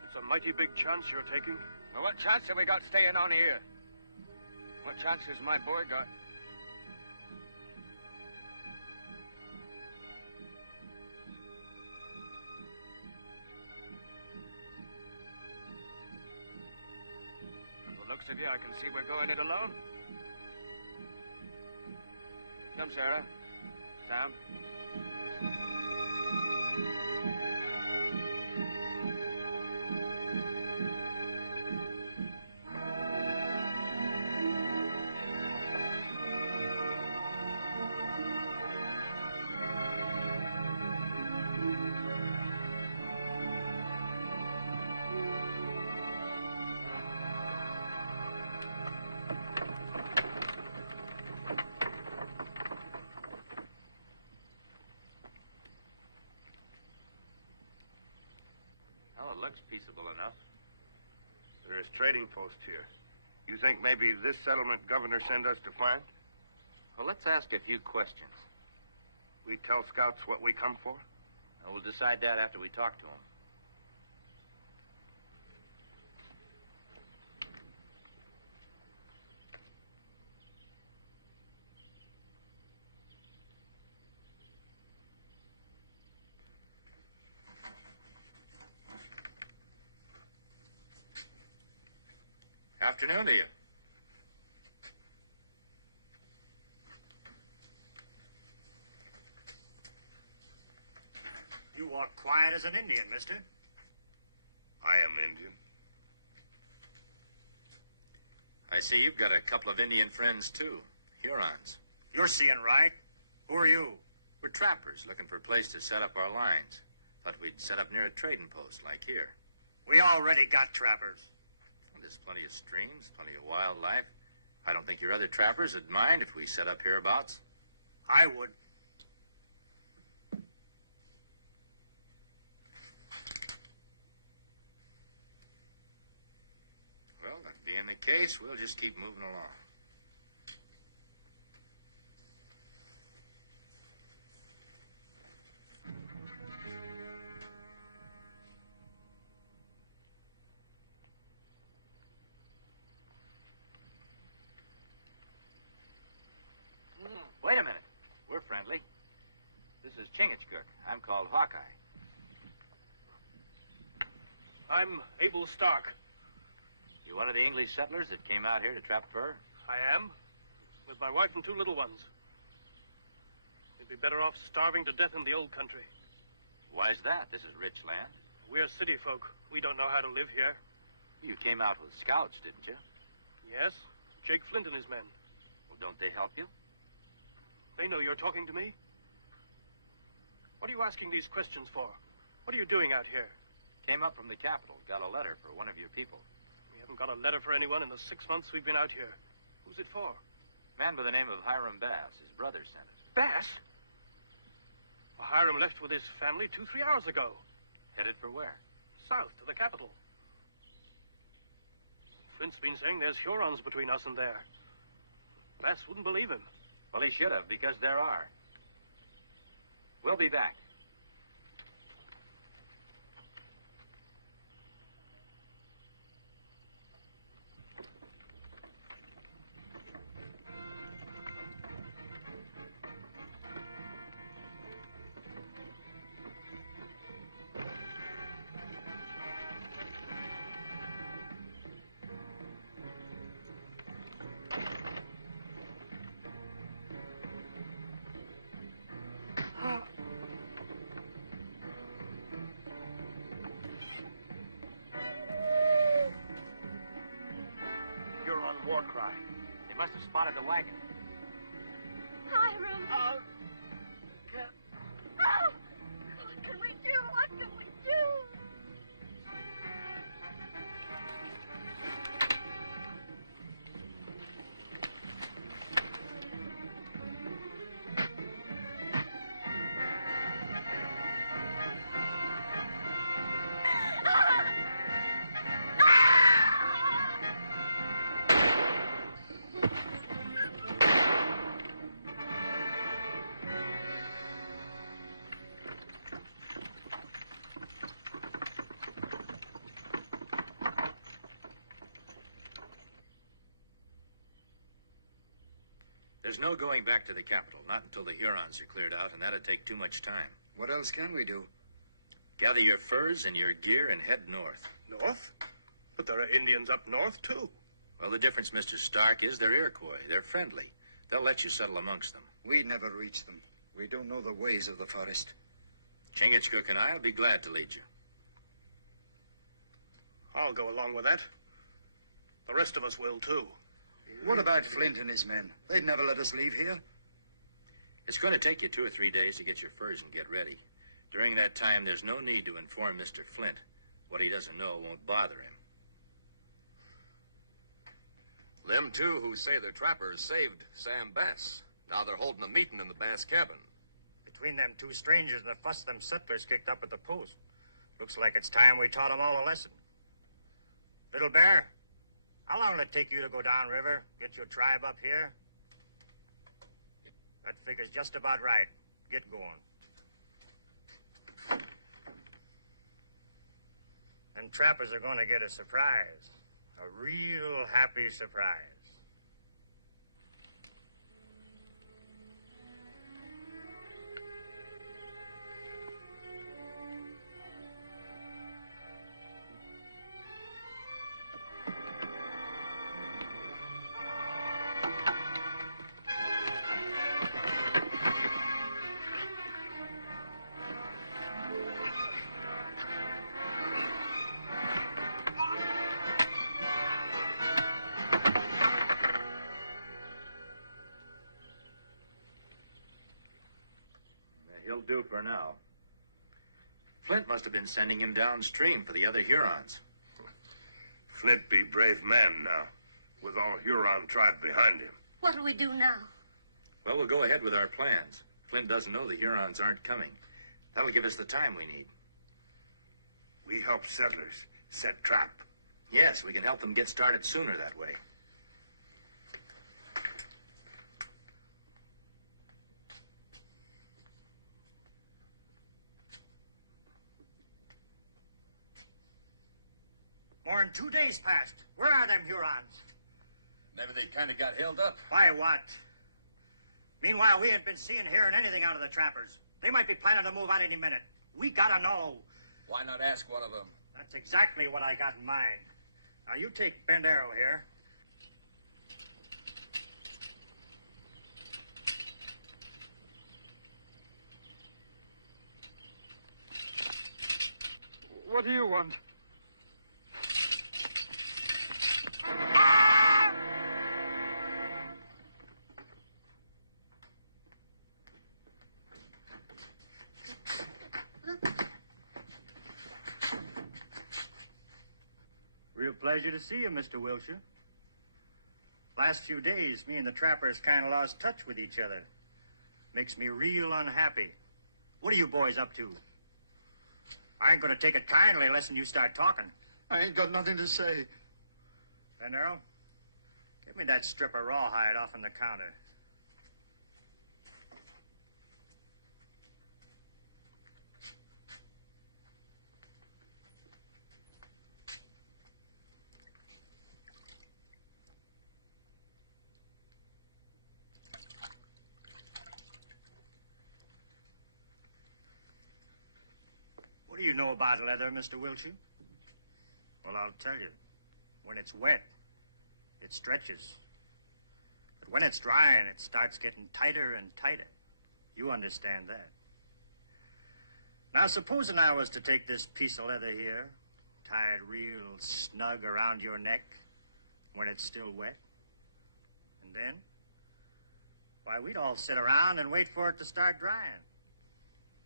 It's a mighty big chance you're taking. Well, what chance have we got staying on here? What chance has my boy got? From the looks of you, I can see we're going it alone. Come, Sarah. Sam. Looks peaceable enough. There's trading posts here. You think maybe this settlement governor sent us to find? Well, let's ask a few questions. We tell scouts what we come for? And we'll decide that after we talk to them. Afternoon to you. You walk quiet as an Indian, mister. I am Indian. I see you've got a couple of Indian friends, too. Hurons. You're seeing right. Who are you? We're trappers looking for a place to set up our lines. Thought we'd set up near a trading post like here. We already got trappers. There's plenty of streams, plenty of wildlife. I don't think your other trappers would mind if we set up hereabouts. I would. Well, that being the case, we'll just keep moving along. Wait a minute. We're friendly. This is Chingachgook. I'm called Hawkeye. I'm Abel Stark. You one of the English settlers that came out here to trap fur? I am, with my wife and 2 little ones. We'd be better off starving to death in the old country. Why's that? This is rich land. We're city folk. We don't know how to live here. You came out with scouts, didn't you? Yes, Jake Flint and his men. Well, don't they help you? They know you're talking to me? What are you asking these questions for? What are you doing out here? Came up from the capital. Got a letter for one of your people. We haven't got a letter for anyone in the 6 months we've been out here. Who's it for? Man by the name of Hiram Bass. His brother sent it. Bass? Well, Hiram left with his family 2-3 hours ago. Headed for where? South, to the capital. Flint's been saying there's Hurons between us and there. Bass wouldn't believe him. Well, he should have, because there are. We'll be back. War cry. They must have spotted the wagon. Hiram. What can we do? What can we do? There's no going back to the capital, not until the Hurons are cleared out, and that'd take too much time. What else can we do? Gather your furs and your gear and head north. North? But there are Indians up north, too. Well, the difference, Mr. Stark, is they're Iroquois. They're friendly. They'll let you settle amongst them. We'd never reach them. We don't know the ways of the forest. Chingachgook and I'll be glad to lead you. I'll go along with that. The rest of us will, too. What about Flint and his men? They'd never let us leave here. It's going to take you 2 or 3 days to get your furs and get ready. During that time, there's no need to inform Mr. Flint. What he doesn't know won't bother him. Them two who say they're trappers saved Sam Bass. Now they're holding a meeting in the Bass cabin. Between them 2 strangers and the fuss them settlers kicked up at the post. Looks like it's time we taught them all a lesson. Little Bear, how long will it take you to go downriver, get your tribe up here? That figure's just about right. Get going. And trappers are going to get a surprise. A real happy surprise. He'll do for now. Flint must have been sending him downstream for the other Hurons. Flint be brave man now, with all Huron tribe behind him. What'll we do now? Well, we'll go ahead with our plans. Flint doesn't know the Hurons aren't coming. That'll give us the time we need. We help settlers set trap. Yes, we can help them get started sooner that way. More than 2 days passed. Where are them Hurons? Maybe they kind of got held up. By what? Meanwhile, we ain't been seeing, hearing anything out of the trappers. They might be planning to move out any minute. We gotta know. Why not ask one of them? That's exactly what I got in mind. Now, you take Bend Arrow here. What do you want? Real pleasure to see you, Mr. Wilshire. Last few days, me and the trappers kind of lost touch with each other. Makes me real unhappy. What are you boys up to? I ain't gonna take it kindly unless you start talking. I ain't got nothing to say. Then, Earl, give me that strip of rawhide off on the counter. What do you know about leather, Mr. Wilshire? Well, I'll tell you. When it's wet, it stretches. But when it's drying, it starts getting tighter and tighter. You understand that. Now, supposing I was to take this piece of leather here, tie it real snug around your neck when it's still wet, and then, why, we'd all sit around and wait for it to start drying.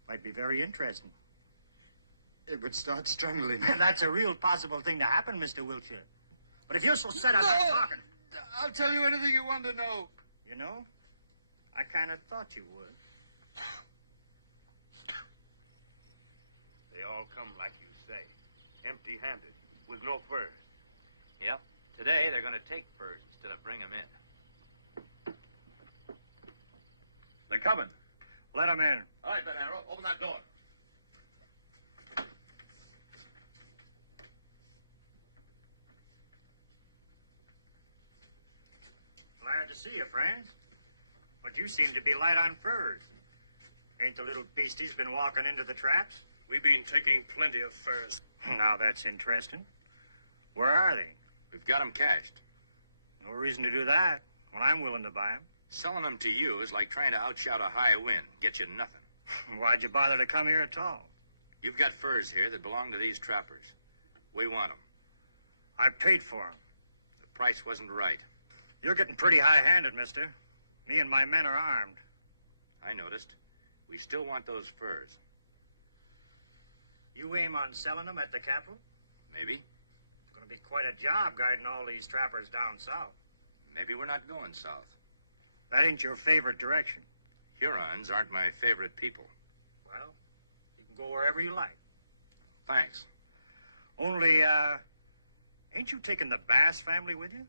Might be very interesting. It would start strangling. That's a real possible thing to happen, Mr. Wilshire. But if you're so set on not talking... I'll tell you anything you want to know. You know, I kind of thought you would. They all come like you say, empty-handed, with no furs. Yep. Today, they're going to take furs instead of bring them in. They're coming. Let them in. All right, Ben Arrow, open that door. Glad to see you, friends. But you seem to be light on furs. Ain't the little beasties been walking into the traps? We've been taking plenty of furs. Now, that's interesting. Where are they? We've got them cached. No reason to do that when I'm willing to buy them. Selling them to you is like trying to outshout a high wind. Get you nothing. Why'd you bother to come here at all? You've got furs here that belong to these trappers. We want them. I paid for them. The price wasn't right. You're getting pretty high-handed, mister. Me and my men are armed. I noticed. We still want those furs. You aim on selling them at the capital? Maybe. It's going to be quite a job guiding all these trappers down south. Maybe we're not going south. That ain't your favorite direction. Hurons aren't my favorite people. Well, you can go wherever you like. Thanks. Only, ain't you taking the Bass family with you?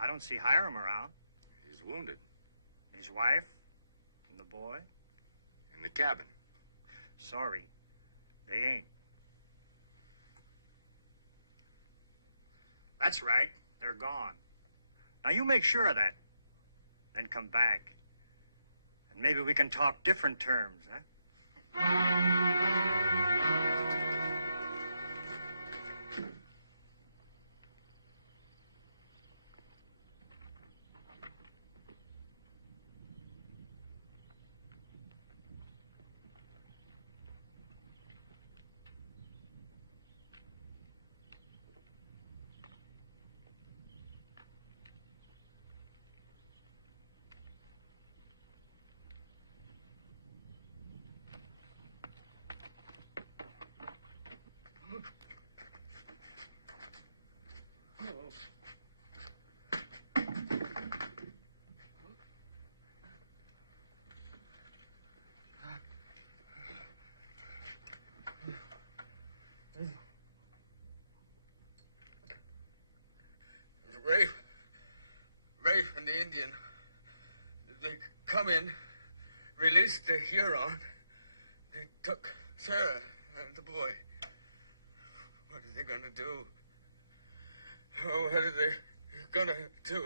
I don't see Hiram around. He's wounded. His wife? And the boy? In the cabin. Sorry, they ain't. That's right. They're gone. Now, you make sure of that. Then come back. And maybe we can talk different terms, huh? come in, released the Huron. They took Sarah and the boy. What are they gonna do? Oh, what are they gonna do?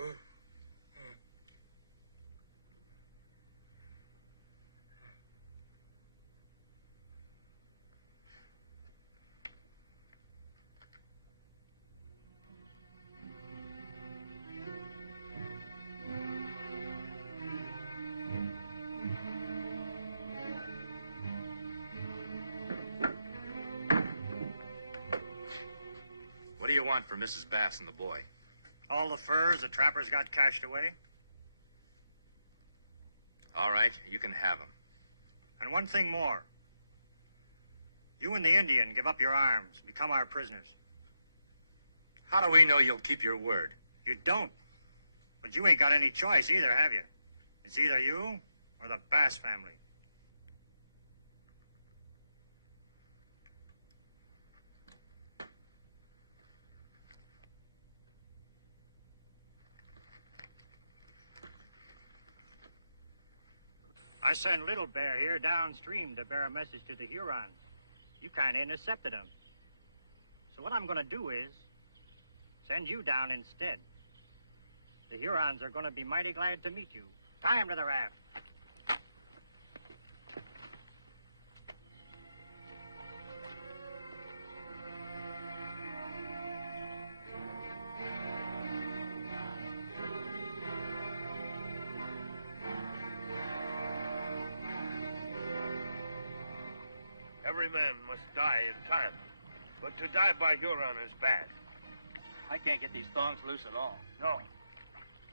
What do you want for Mrs. Bass and the boy? All the furs the trappers got cached away. All right, you can have them. And one thing more. You and the Indian give up your arms, become our prisoners. How do we know you'll keep your word? You don't. But you ain't got any choice either, have you? It's either you or the Bass family. I sent Little Bear here downstream to bear a message to the Hurons. You kind of intercepted him. So what I'm going to do is send you down instead. The Hurons are going to be mighty glad to meet you. Tie him to the raft. Every man must die in time. But to die by Huron is bad. I can't get these thongs loose at all. No.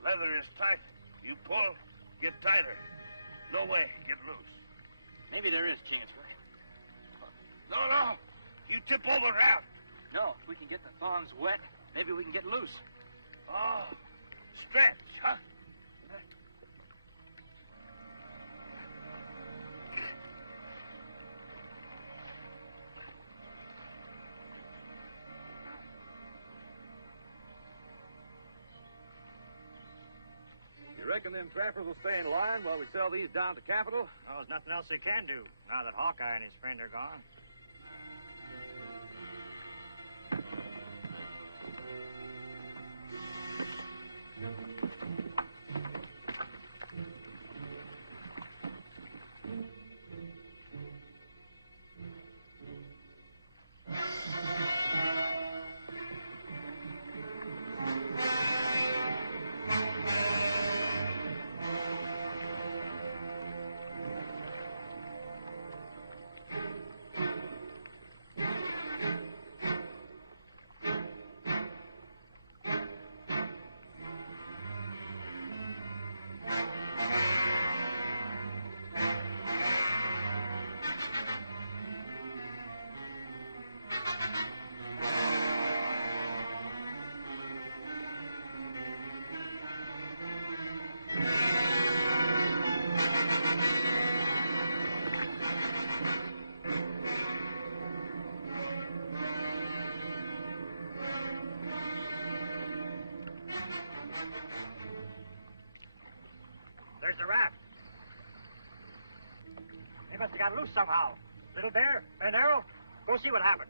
Leather is tight. You pull, get tighter. No way, get loose. Maybe there is chance, right? No. You tip over raft. No, if we can get the thongs wet, maybe we can get loose. Oh, stretch, huh? You reckon them trappers will stay in line while we sell these down to Capital? Well, there's nothing else they can do now that Hawkeye and his friend are gone. There's the raft. They must have got loose somehow. Little Bear and Arrow, go see what happened.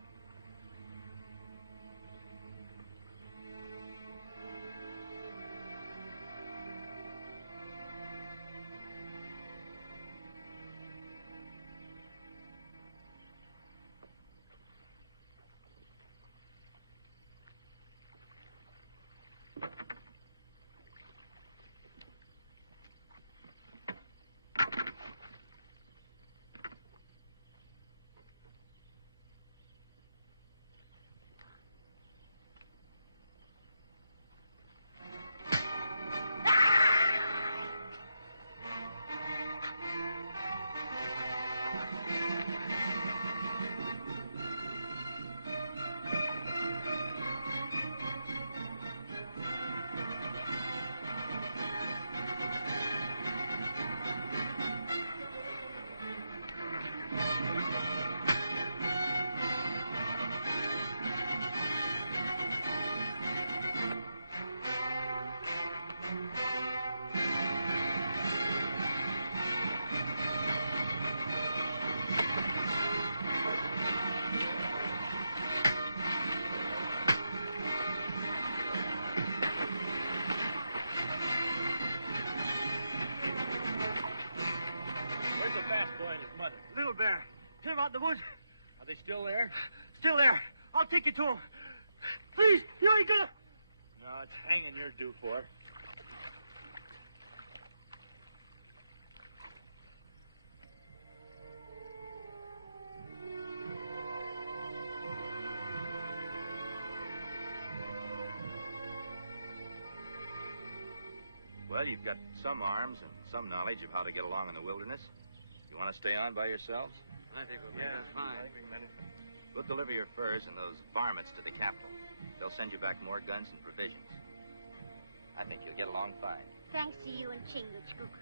out in the woods. Are they still there? Still there. I'll take you to them. Please, you ain't gonna... No, it's hanging you're due for. Well, you've got some arms and some knowledge of how to get along in the wilderness. You want to stay on by yourselves? I think we'll be fine. We'll deliver your furs and those varmints to the capital. They'll send you back more guns and provisions. I think you'll get along fine. Thanks to you and Chingachgook.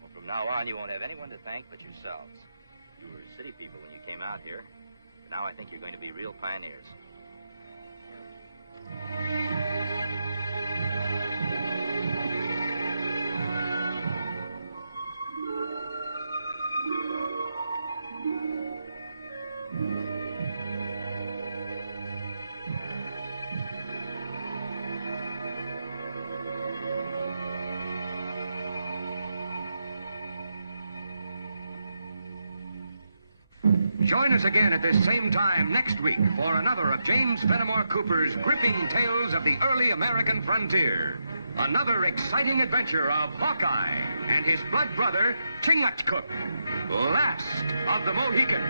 Well, from now on, you won't have anyone to thank but yourselves. You were city people when you came out here. But now I think you're going to be real pioneers. Join us again at this same time next week for another of James Fenimore Cooper's gripping tales of the early American frontier. Another exciting adventure of Hawkeye and his blood brother, Chingachgook, last of the Mohicans.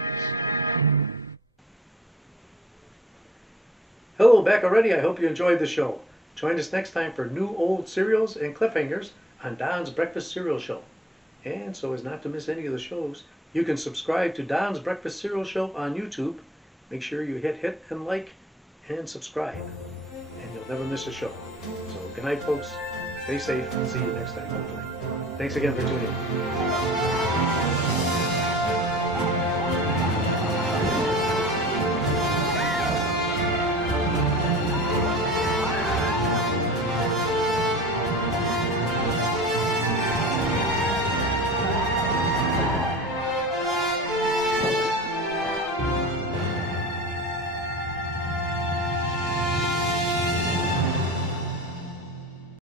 Hello, back already. I hope you enjoyed the show. Join us next time for new old serials and cliffhangers on Don's Breakfast Cereal Show. And so as not to miss any of the shows, you can subscribe to Don's Breakfast Cereal Show on YouTube. Make sure you hit and like and subscribe. And you'll never miss a show. So good night, folks. Stay safe and see you next time, hopefully. Thanks again for tuning in.